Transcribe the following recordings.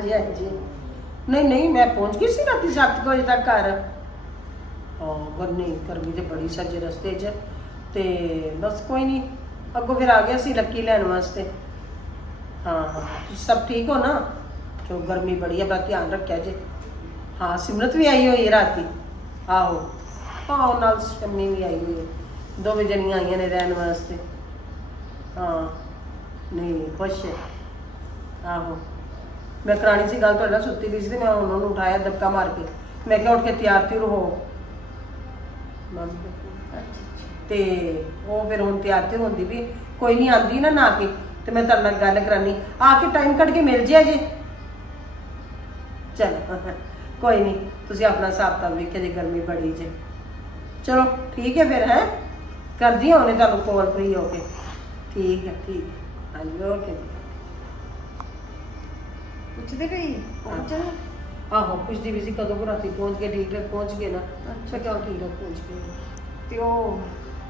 ਜੀ ਹਾਂਜੀ। ਨਹੀਂ ਨਹੀਂ, ਮੈਂ ਪਹੁੰਚ ਗਈ ਸੀ ਰਾਤੀ 7 ਵਜੇ ਤੱਕ ਘਰ। ਹਾਂ, ਗਰਮੀ ਗਰਮੀ ਤੇ ਬੜੀ ਸੱਜੇ ਰਸਤੇ 'ਚ। ਤੇ ਬਸ ਕੋਈ ਨਹੀਂ ਅੱਗੋਂ ਫਿਰ ਆ ਗਿਆ ਸੀ ਲੱਕੀ ਲੈਣ ਵਾਸਤੇ। ਹਾਂ ਹਾਂ, ਤੁਸੀਂ ਸਭ ਠੀਕ ਹੋ ਨਾ? ਜੋ ਗਰਮੀ ਬੜੀ ਹੈ ਬੜਾ ਧਿਆਨ ਰੱਖਿਆ ਜੇ। ਹਾਂ, ਸਿਮਰਤ ਵੀ ਆਈ ਹੋਈ ਹੈ ਰਾਤੀ। ਆਹੋ ਆਹੋ ਨਾਲ ਸ਼ਮੀ ਵੀ ਆਈ ਹੋਈ ਹੈ। ਦੋਵੇਂ ਜਣੀਆਂ ਆਈਆਂ ਨੇ ਰਹਿਣ ਵਾਸਤੇ। ਹਾਂ, ਨਹੀਂ, ਖੁਸ਼ ਹੈ। ਆਹੋ। ਮੈਂ ਕਰਾਣੀ ਸੀ ਗੱਲ ਤੁਹਾਡੇ ਨਾਲ, ਸੁੱਤੀ ਪਈ ਸੀ ਤੇ ਮੈਂ ਉਹਨਾਂ ਨੂੰ ਉਠਾਇਆ ਧੱਕਾ ਮਾਰ ਕੇ। ਮੈਂ ਕਿਹਾ ਉੱਠ ਕੇ ਤਿਆਰ ਤਿਉਰ ਹੋ। ਤੇ ਉਹ ਫਿਰ ਹੁਣ ਤਿਆਰ ਤੇ ਹੁੰਦੀ ਵੀ ਕੋਈ ਨਹੀਂ ਆਂਦੀ ਨਾ ਨਾ ਕੇ, ਤੇ ਮੈਂ ਤੁਹਾਡੇ ਨਾਲ ਗੱਲ ਕਰਾਨੀ ਆ ਕੇ ਟਾਈਮ ਕੱਢ ਕੇ ਮਿਲ ਜਿਆ ਜੇ ਚਲ, ਕੋਈ ਨਹੀਂ, ਤੁਸੀਂ ਆਪਣਾ ਹਿਸਾਬ ਤਾਂ ਵੇਖਿਆ ਜੇ ਗਰਮੀ ਬੜੀ ਜੇ। ਚਲੋ, ਠੀਕ ਹੈ ਫਿਰ, ਹੈ? ਕਰਦੀ ਹਾਂ ਉਹਨੇ ਤੁਹਾਨੂੰ ਕਾਲ ਫ੍ਰੀ ਹੋ ਕੇ। ਠੀਕ ਹੈ ਠੀਕ ਹੈ। ਹਾਂਜੀ ਓਕੇ ਪੁੱਛਦੇ ਪਈ ਪਹੁੰਚਣ ਆਹੋ ਪੁੱਛਦੀ ਵੀ ਸੀ ਕਦੋਂ ਕੁ ਰਾਤੀ ਪਹੁੰਚ ਗਏ ਠੀਕ ਪਹੁੰਚ ਗਏ ਨਾ। ਅੱਛਾ। ਕਿਉਂ ਠੀਕ ਠਾਕ ਪਹੁੰਚ ਗਏ। ਤੇ ਉਹ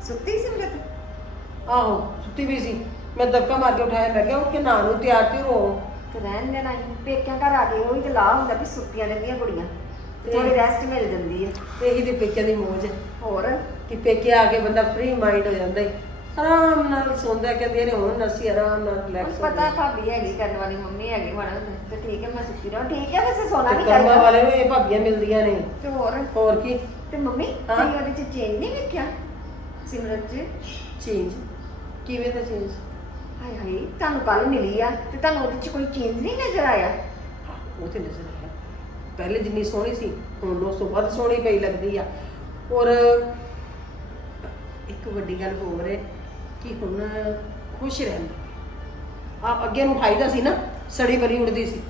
ਸੁੱਤੀ ਸੀ ਮਿਲਤ ਆਹੋ ਸੁੱਤੀ ਵੀ ਸੀ। ਮੈਂ ਧੱਕਾ ਮਾਰ ਕੇ ਉਠਾਇਆ ਮੈਂ ਕਿਹਾ ਉੱਠ ਕੇ ਨੂੰ ਤਿਆਰ ਤਿਉਰ ਹੋ। ਤੇ ਰਹਿਣ ਦੇਣਾ ਸੀ। ਪੇਕਿਆਂ ਘਰ ਆ ਕੇ ਉਹੀ ਤੇ ਲਾਹ ਹੁੰਦਾ ਵੀ ਸੁੱਤੀਆਂ ਰਹਿੰਦੀਆਂ ਕੁੜੀਆਂ। ਤੇ ਤੇ- ਥੋੜੀ ਰੈਸਟ ਮਿਲ ਜਾਂਦੀ ਹੈ ਇਹੀ ਦੇ ਪੇਕਿਆਂ ਦੀ ਮੌਜ ਹੈ ਹੋਰ? ਕਿ ਪੇਕੇ ਆ ਕੇ ਬੰਦਾ ਫ੍ਰੀ ਮਾਈਂਡ ਹੋ ਜਾਂਦਾ ਹੈ ਆਰਾਮ ਨਾਲ ਸੌਂਦਾ ਕਹਿੰਦੇ ਨੇ ਹੁਣ ਅਸੀਂ ਆਰਾਮ ਨਾਲ ਉਸ ਰਿਲੈਕਸ ਪਤਾ ਭਾਬੀ ਹੈਗੀ ਕਰਨ ਵਾਲੀ ਮੰਮੀ ਹੈਗੀ ਮਾੜਾ। ਤੇ ਠੀਕ ਹੈ ਮੈਂ ਸੁੱਤੀ ਰਹਾਂ। ਠੀਕ ਹੈ ਵੈਸੇ ਸੋਣਾ ਵੀ ਕਰਮਾਂ ਚਾਹੀਦਾ ਵਾਲੇ ਨੂੰ ਇਹ ਭਾਬੀਆਂ ਮਿਲਦੀਆਂ ਨੇ। ਤੇ ਹੋਰ? ਹੋਰ ਕੀ? ਤੇ ਮੰਮੀ ਹਾਂ? ਤੁਸੀਂ ਉਹਦੇ ਚ ਚੇਂਜ ਨਹੀਂ ਵੇਖਿਆ? ਸਿਮਰਤ ਚ? ਚੇਂਜ ਕਿਵੇਂ ਦਾ ਚੇਂਜ ਹਾਏ ਹਾਏ ਤੁਹਾਨੂੰ ਕੱਲ ਮਿਲੀ ਆ ਤੇ ਤੁਹਾਨੂੰ ਉਹਦੇ ਚ ਕੋਈ ਚੇਂਜ ਨਹੀਂ ਨਜ਼ਰ ਆਇਆ? ਉਹ ਤੇ ਨਜ਼ਰ ਆਇਆ। ਪਹਿਲੇ ਜਿੰਨੀ ਸੋਹਣੀ ਸੀ ਹੁਣ ਉਸ ਤੋਂ ਵੱਧ ਸੋਹਣੀ ਪਈ ਲੱਗਦੀ ਆ। ਔਰ ਇੱਕ ਵੱਡੀ ਗੱਲ ਹੋਰ ਹੈ ਕਿ ਹੁਣ ਖੁਸ਼ ਰਹਿੰਦੀ। ਆ ਅੱਗੇ ਨੂੰ ਉਠਾਈਦਾ ਸੀ ਨਾ ਸੜੀ ਬਲੀ ਉੜਦੀ ਸੀ।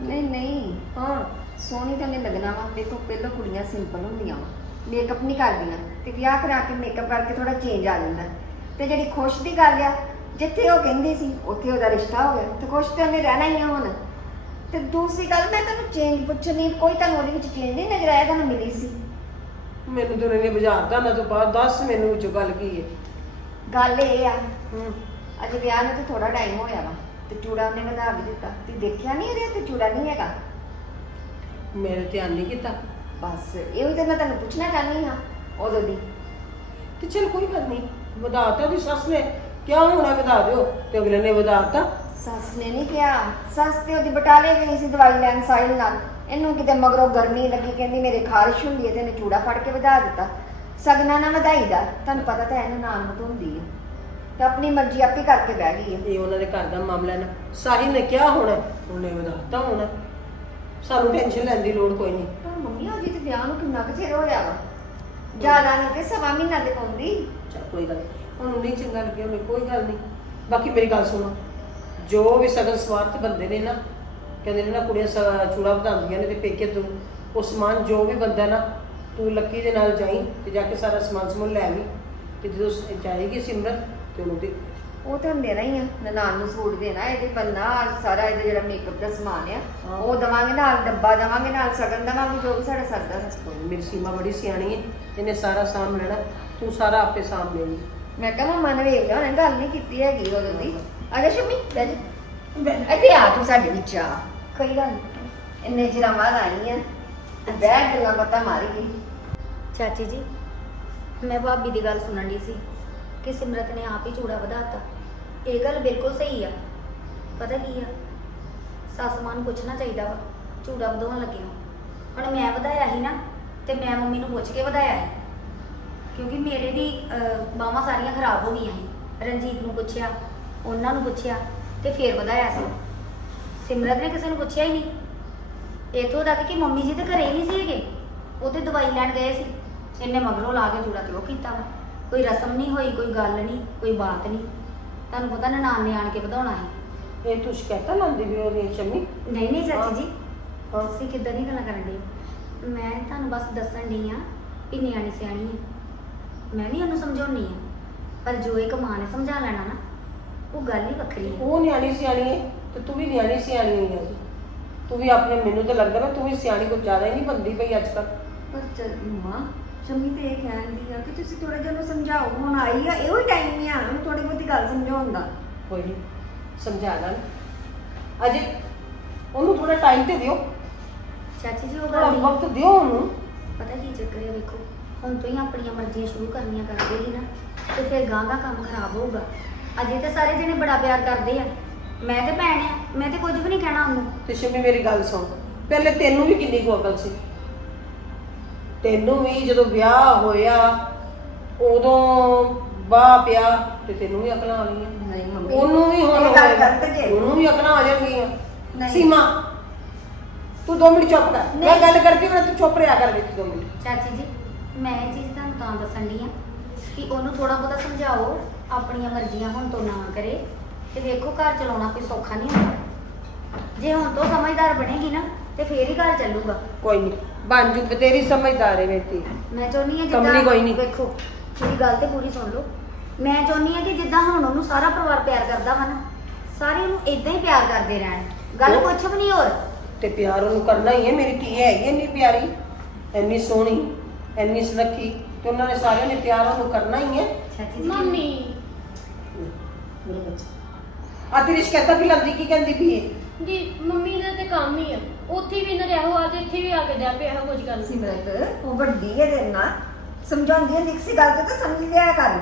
ਨਹੀਂ ਨਹੀਂ। ਹਾਂ। ਸੋਹਣੀ ਤਾਂ ਨਹੀਂ ਲੱਗਣਾ ਵਾ। ਦੇਖੋ ਪਹਿਲਾਂ ਕੁੜੀਆਂ ਸਿੰਪਲ ਹੁੰਦੀਆਂ ਵਾ। ਮੇਕਅਪ ਨਹੀਂ ਕਰਦੀਆਂ। ਤੇ ਵਿਆਹ ਕਰਾ ਕੇ ਮੇਕਅਪ ਕਰਕੇ ਥੋੜਾ ਚੇਂਜ ਆ ਜਾਂਦਾ। ਤੇ ਜਿਹੜੀ ਖੁਸ਼ ਦੀ ਗੱਲ ਆ ਜਿੱਥੇ ਉਹ ਕਹਿੰਦੀ ਸੀ ਉੱਥੇ ਉਹਦਾ ਰਿਸ਼ਤਾ ਹੋ ਗਿਆ। ਤੇ ਖੁਸ਼ ਤੇ ਉਹਨੇ ਰਹਿਣਾ ਹੀ ਆ ਹੁਣ। ਤੇ ਦੂਸਰੀ ਗੱਲ ਮੈਂ ਤੁਹਾਨੂੰ ਚੇਂਜ ਪੁੱਛਣੀ ਕੋਈ ਤੁਹਾਨੂੰ ਉਹਦੇ ਵਿੱਚ ਚੇਂਜ ਨਹੀਂ ਨਜ਼ਰ ਆਇਆ ਤੁਹਾਨੂੰ ਮਿਲੀ ਸੀ? ਮੈਨੂੰ ਤਾਂ ਉਹਨੇ ਬੁਝਾਰਤਾ ਨਾ ਤੋਂ ਬਾਅਦ ਦੱਸ ਮੈਨੂੰ ਵਿੱਚੋਂ ਗੱਲ ਕੀ ਹੈ। ਗੱਲ ਇਹ ਆ। ਹੂੰ। ਅਜੇ ਵਿਆਹ ਨੂੰ ਤੇ ਥੋੜਾ ਟਾਈਮ ਹੋਇਆ ਵਾ। ਤੇ ਚੂੜਾ ਉਹਨੇ ਵਧਾ ਵੀ ਦਿੱਤਾ। ਤੇ ਦੇਖਿਆ ਨਹੀਂ ਇਹਦੇ ਉੱਤੇ ਚੂੜਾ ਨਹੀਂ ਹੈਗਾ? ਮੇਰੇ ਧਿਆਨ ਨਹੀਂ ਕੀਤਾ। ਬਸ ਇਹੋ ਤੇ ਮੈਂ ਤੁਹਾਨੂੰ ਪੁੱਛਣਾ ਚਾਹਨੀ ਹਾਂ ਉਦੋਂ ਦੀ। ਤੇ ਚਲ ਕੋਈ ਗੱਲ ਨਹੀਂ ਵਧਾਤਾ ਦੀ ਸੱਸ ਨੇ। ਕਿਆ ਹੋਣਾ ਵਧਾ ਦਿਓ ਤੇ ਅਗਲੇ ਨੇ ਵਧਾਤਾ ਸੱਸ ਨੇ ਨਹੀਂ ਕਿਹਾ। ਸੱਸ ਤੇ ਉਹਦੀ ਬਟਾਲੇ ਗਈ ਸੀ ਦਵਾਈ ਲੈਣ ਸਾਹਿਲ ਨਾਲ। ਇਹਨੂੰ ਕਿਤੇ ਮਗਰੋਂ ਗਰਮੀ ਲੱਗੀ ਕਹਿੰਦੀ ਮੇਰੇ ਖਾਰਿਸ਼ ਹੁੰਦੀ ਹੈ ਤੇ ਇਹਨੇ ਚੂੜਾ ਫੜ ਕੇ ਵਧਾ ਦਿੱਤਾ। ਸਗਨਾ ਨਾ ਵਧਾਈ ਦਾ ਤੁਹਾਨੂੰ ਪਤਾ ਤਾਂ ਇਹਨੂੰ ਨਾਲ ਮਟਾਉਂਦੀ ਹੈ ਤੇ ਆਪਣੀ ਮਰਜ਼ੀ ਆਪੇ ਕਰਕੇ ਬਹਿ ਗਈ ਹੈ ਇਹ ਉਹਨਾਂ ਦੇ ਘਰ ਦਾ ਮਾਮਲਾ ਹੈ ਨਾ ਸਾਹਿਲ ਨੇ ਕਿਹਾ ਹੋਣਾ ਉਹਨੇ ਵਧਾਤਾ ਹੋਣਾ। ਸਾਨੂੰ ਟੈਨਸ਼ਨ ਲੈਣ ਦੀ ਲੋੜ ਕੋਈ ਨਹੀਂ। ਪਰ ਮੰਮੀ ਅਜੇ ਤੇ ਵਿਆਹ ਨੂੰ ਕਿੰਨਾ ਕੁ ਚਿਰ ਹੋਇਆ ਵਾ? ਜ਼ਿਆਦਾ ਨਹੀਂ ਕਿ ਸਵਾ ਮਹੀਨਾ ਦੇ ਪਾਉਂਦੀ। ਚਲ ਕੋਈ ਗੱਲ। ਉਹਨੂੰ ਨਹੀਂ ਚੰਗਾ ਲੱਗਿਆ ਉਹਨੇ ਕੋਈ ਗੱਲ ਨਹੀਂ। ਬਾਕੀ ਮੇਰੀ ਗੱਲ ਸੁਣੋ ਜੋ ਵੀ ਸਗਨ ਸਵਾਰਥ ਬੰਦੇ ਨੇ ਨਾ ਕਹਿੰਦੇ ਨੇ ਨਾ ਕੁੜੀਆਂ ਸ- ਚੂੜਾ ਵਧਾਉਂਦੀਆਂ ਨੇ ਤੇ ਪੇਕੇ ਤੋਂ ਉਹ ਸਮਾਨ ਜੋ ਵੀ ਬੰਦਾ ਨਾ ਤੂੰ ਲੱਕੀ ਦੇ ਨਾਲ ਜਾਈ ਤੇ ਜਾ ਕੇ ਸਾਰਾ ਸਮਾਨ ਸਮੂਨ ਲੈ ਆਵੀਂ ਤੇ ਜਦੋਂ ਸ- ਜਾਏਗੀ ਸਿਮਰਤ ਤੇ ਉਹਨੂੰ ਦੇ ਉਹ ਤਾਂ ਦੇਣਾ ਹੀ ਆ। ਨਨਾਣ ਨੂੰ ਸੂਟ ਦੇਣਾ ਇਹਦੇ ਬੰਨਾ ਸਾਰਾ ਇਹਦਾ ਜਿਹੜਾ ਮੇਕਅਪ ਦਾ ਸਮਾਨ ਆ ਹਾਂ। ਉਹ ਦਵਾਂਗੇ ਨਾਲ ਡੱਬਾ ਦਵਾਂਗੇ ਨਾਲ ਸਗਨ ਦਵਾਂਗੇ ਜੋ ਵੀ ਸਾਡਾ ਸਰਦਾ ਹੈ। ਨੀ, ਮੇਰੀ ਸੀਮਾ ਬੜੀ ਸਿਆਣੀ ਹੈ ਇਹਨੇ ਸਾਰਾ ਸਾਂਭ ਲੈਣਾ ਤੂੰ ਸਾਰਾ ਆਪੇ ਸਾਂਭ ਲੈਣੀ ਮੈਂ ਕਿਹਾ ਮੰਮਾ ਨੇ ਵੇਖ ਲਿਆ ਉਹਨੇ ਗੱਲ ਨਹੀਂ ਕੀਤੀ ਹੈਗੀ ਉਦੋਂ ਦੀ ਅਜਾ ਸ਼ਮੀ ਬਹਿ ਜਾ। ਇੱਥੇ ਆ ਤੂੰ ਸਾਡੇ ਵਿੱਚ ਆ। ਕੋਈ ਗੱਲ ਨਹੀਂ ਇੰਨੇ ਚਿਰਾਂ ਬਾਅਦ ਆਈ ਆ ਬਹਿ ਗੱਲਾਂ ਬਾਤਾਂ ਮਾਰੀ ਗਈ ਚਾਚੀ ਜੀ, ਮੈਂ ਭਾਬੀ ਦੀ ਗੱਲ ਸੁਣਨ ਦੀ ਸੀ ਕਿ ਸਿਮਰਤ ਨੇ ਆਪ ਹੀ ਚੂੜਾ ਵਧਾਤਾ। ਇਹ ਗੱਲ ਬਿਲਕੁਲ ਸਹੀ ਆ। ਪਤਾ ਕੀ ਆ? ਸੱਸ ਮਾਂ ਨੂੰ ਪੁੱਛਣਾ ਚਾਹੀਦਾ ਵਾ, ਚੂੜਾ ਵਧਾਉਣ ਲੱਗੇ ਹੋ ਹੁਣ ਮੈਂ ਵਧਾਇਆ ਸੀ ਨਾ, ਤੇ ਮੈਂ ਮੰਮੀ ਨੂੰ ਪੁੱਛ ਕੇ ਵਧਾਇਆ ਹੈ ਕਿਉਂਕਿ ਮੇਰੇ ਦੀ ਬਾਹਾਂ ਸਾਰੀਆਂ ਖਰਾਬ ਹੋ ਗਈਆਂ ਸੀ। ਰਣਜੀਤ ਨੂੰ ਪੁੱਛਿਆ, ਉਹਨਾਂ ਨੂੰ ਪੁੱਛਿਆ, ਤੇ ਫੇਰ ਵਧਾਇਆ ਸੀ। ਸਿਮਰਤ ਨੇ ਕਿਸੇ ਨੂੰ ਪੁੱਛਿਆ ਹੀ ਨਹੀਂ। ਇਥੋਂ ਤੱਕ ਕਿ ਮੰਮੀ ਜੀ ਤੇ ਘਰੇ ਹੀ ਨਹੀਂ ਸੀਗੇ ਉਹ ਤੇ ਦਵਾਈ ਲੈਣ ਗਏ ਸੀ। ਇਹਨੇ ਮਗਰੋਂ ਲਾ ਕੇ ਜੂੜਾ ਤੇ ਉਹ ਕੀਤਾ ਵਾ। ਕੋਈ ਰਸਮ ਨਹੀਂ ਹੋਈ ਕੋਈ ਗੱਲ ਨਹੀਂ ਕੋਈ ਬਾਤ ਨਹੀਂ। ਤੁਹਾਨੂੰ ਪਤਾ ਨਨਾਣ ਨੇ ਆਣ ਕੇ ਵਧਾਉਣਾ ਸੀ। ਇਹ ਤੂੰ ਸ਼ਿਕਾਇਤਾਂ ਲਾਉਂਦੀ ਵੀ ਹੋ ਰਹੀ ਸ਼ਮੀ ਨਹੀਂ ਨਹੀਂ ਚਾਚੀ ਜੀ। ਤੁਸੀਂ ਕਿੱਦਾਂ ਦੀ ਗੱਲਾਂ ਕਰਨ ਦੇ ਮੈਂ ਤੁਹਾਨੂੰ ਬਸ ਦੱਸਣ ਡਈ ਆ ਕਿ ਨਿਆਣੀ ਸਿਆਣੀ ਹੈ ਮੈਂ ਵੀ ਉਹਨੂੰ ਸਮਝਾਉਣੀ ਆ। ਪਰ ਜੋ ਇੱਕ ਮਾਂ ਨੇ ਸਮਝਾ ਲੈਣਾ ਨਾ ਉਹ ਗੱਲ ਹੀ ਵੱਖਰੀ ਹੈ ਉਹ ਨਿਆਣੀ ਸਿਆਣੀ ਹੈ ਤੇ ਤੂੰ ਵੀ ਨਿਆਣੀ ਸਿਆਣੀ ਹੋਈ ਹੈ ਤੂੰ ਵੀ ਆਪਣੇ ਮੈਨੂੰ ਤਾਂ ਲੱਗਦਾ ਨਾ ਤੂੰ ਵੀ ਸਿਆਣੀ ਕੁਝ ਜ਼ਿਆਦਾ ਹੀ ਨਹੀਂ ਬੰਦੀ ਪਈ ਅੱਜ ਕੱਲ੍ਹ। ਪਰ ਚੱਲ ਸ਼ਮੀ ਤੇ ਇਹ ਕਹਿੰਦੀ ਆ ਕਿ ਤੁਸੀਂ ਥੋੜਾ ਜਿਹਾ ਨੂੰ ਸਮਝਾਓ ਹੁਣ ਆਈ ਆ ਇਹੋ ਹੀ ਟਾਈਮ ਆ ਉਹਨੂੰ ਥੋੜੀ ਬਹੁਤੀ ਗੱਲ ਸਮਝਾਉਣ ਦਾ। ਕੋਈ ਨਹੀਂ ਸਮਝਾ ਦਾਂ ਅਜੇ ਥੋੜਾ ਟਾਈਮ ਤੇ ਦਿਓ। ਚਾਚੀ ਜੀ ਉਹ ਥੋੜਾ ਗੱਲ ਨਹੀਂ। ਵਕਤ ਦਿਓ ਉਹਨੂੰ। ਪਤਾ ਕੀ ਚੱਕਰ ਹੈ ਵੇਖੋ ਹੁਣ ਤੋਂ ਹੀ ਆਪਣੀਆਂ ਮਰਜ਼ੀਆਂ ਸ਼ੁਰੂ ਕਰਨੀਆਂ ਕਰ ਦੇਗੀ ਨਾ ਤੇ ਫਿਰ ਗਾਂ ਦਾ ਕੰਮ ਖਰਾਬ ਹੋਊਗਾ। ਅਜੇ ਤੇ ਸਾਰੇ ਜਣੇ ਬੜਾ ਪਿਆਰ ਕਰਦੇ ਆ। ਮੈਂ ਤੇ ਭੈਣ ਆ ਮੈਂ ਤੇ ਕੁਝ ਵੀ ਨਹੀਂ ਕਹਿਣਾ ਉਹਨੂੰ। ਤੇ ਸ਼ਮੀ ਮੇਰੀ ਗੱਲ ਸੁਣ। ਪਹਿਲੇ ਤੈਨੂੰ ਵੀ ਕਿੰਨੀ ਕੁ ਅਕਲ ਸੀ। ਤੈਨੂੰ ਵੀ ਜਦੋਂ ਵਿਆਹ ਹੋਇਆ ਉਦੋਂ ਬਾਹ ਪਿਆ ਤੇ ਤੈਨੂੰ ਵੀ ਅਕਲਾਂ ਆ ਗਈਆਂ ਨਹੀਂ ਮੰਮੀ। ਉਹਨੂੰ ਵੀ ਹੁਣ ਇਹ ਗੱਲ ਹੋਏਗਾ। ਗਲਤ ਜੇ। ਉਹਨੂੰ ਵੀ ਅਕਲਾਂ ਆ ਜਾਣਗੀਆਂ ਨਹੀਂ। ਸੀਮਾ ਤੂੰ ਦੋ ਮਿੰਟ ਚੁੱਪ ਕਰ। ਮੈਂ ਨਹੀਂ। ਗੱਲ ਕਰਦੀ ਹਾਂ ਤੂੰ ਚੁੱਪ ਰਿਹਾ ਕਰ ਵਿੱਚ ਦੋ ਮਿੰਟ। ਚਾਚੀ ਜੀ ਮੈਂ ਇਹ ਚੀਜ਼ ਤੁਹਾਨੂੰ ਤਾਂ ਦੱਸਣ ਦੀ ਆ ਕਿ ਉਹਨੂੰ ਥੋੜਾ ਬਹੁਤਾ ਸਮਝਾਓ ਆਪਣੀਆਂ ਮਰਜ਼ੀਆਂ ਹੁਣ ਤੋਂ ਨਾ ਕਰੇ। ਤੇ ਵੇਖੋ ਘਰ ਚਲਾਉਣਾ ਕੋਈ ਸੌਖਾ ਨਹੀਂ ਹੁੰਦਾ। ਜੇ ਹੁਣ ਤੋਂ ਸਮਝਦਾਰ ਬਣੇਗੀ ਨਾ ਤੇ ਫੇਰ ਹੀ ਘਰ ਚੱਲੂਗਾ। ਕੋਈ ਨਹੀਂ। ਬਣ ਜੂ ਤੇਰੀ ਸਮਝਦਾਰ ਹੈ ਬੇਟੀ ਮੈਂ ਚਾਹੁੰਦੀ ਹਾਂ ਕਮਲੀ ਕੋਈ ਨਹੀਂ। ਵੇਖੋ ਮੇਰੀ ਗੱਲ ਤੇ ਪੂਰੀ ਸੁਣ ਲਓ। ਮੈਂ ਚਾਹੁੰਦੀ ਹਾਂ ਕਿ ਜਿੱਦਾਂ ਹੁਣ ਉਹਨੂੰ ਸਾਰਾ ਪਰਿਵਾਰ ਪਿਆਰ ਕਰਦਾ ਵਾ ਨਾ ਸਾਰੇ ਉਹਨੂੰ ਇਦਾਂ ਹੀ ਪਿਆਰ ਕਰਦੇ ਰਹਿਣ। ਗੱਲ ਉਹ- ਕੁਛ ਵੀ ਨਹੀਂ ਹੋਰ। ਤੇ ਪਿਆਰ ਉਹਨੂੰ ਕਰਨਾ ਹੀ ਹੈ ਮੇਰੀ ਧੀ ਹੈ ਇੰਨੀ ਪਿਆਰੀ ਇੰਨੀ ਸੋਹਣੀ ਇੰਨੀ ਸੁਨੱਖੀ ਤੇ ਉਹਨਾਂ ਨੇ ਸਾਰਿਆਂ ਨੇ ਪਿਆਰ ਉਹਨੂੰ ਕਰਨਾ ਹੀ ਹੈ। ਚਾਚੀ ਜੀ ਮੰਮੀ। ਮੇਰੇ ਬੱਚੇ। ਆ ਤੇਰੀ ਸ਼ਿਕਾਇਤਾਂ ਵੀ ਲੰਦੀ ਕੀ ਕਹਿੰਦੀ ਵੀ ਦੀ ਮੰਮੀ ਦਾ ਤੇ ਕੰਮ ਹੀ ਆ। ਉੱਥੇ ਵੀ ਇਹਨਾਂ ਦੇ ਇਹੋ ਆ ਤੇ ਇੱਥੇ ਵੀ ਆ ਕੇ ਦਿਆ ਪਿਆ ਇਹੋ ਕੁਝ ਗੱਲ ਸਿਮਰਤ ਉਹ ਵੱਡੀ ਹੈ ਤੇਰੇ ਨਾਲ। ਸਮਝਾਉਂਦੀ ਹੈ ਨਿਕਸੀ ਗੱਲ ਤੇ ਤਾਂ ਸਮਝ ਲਿਆ ਕਰ।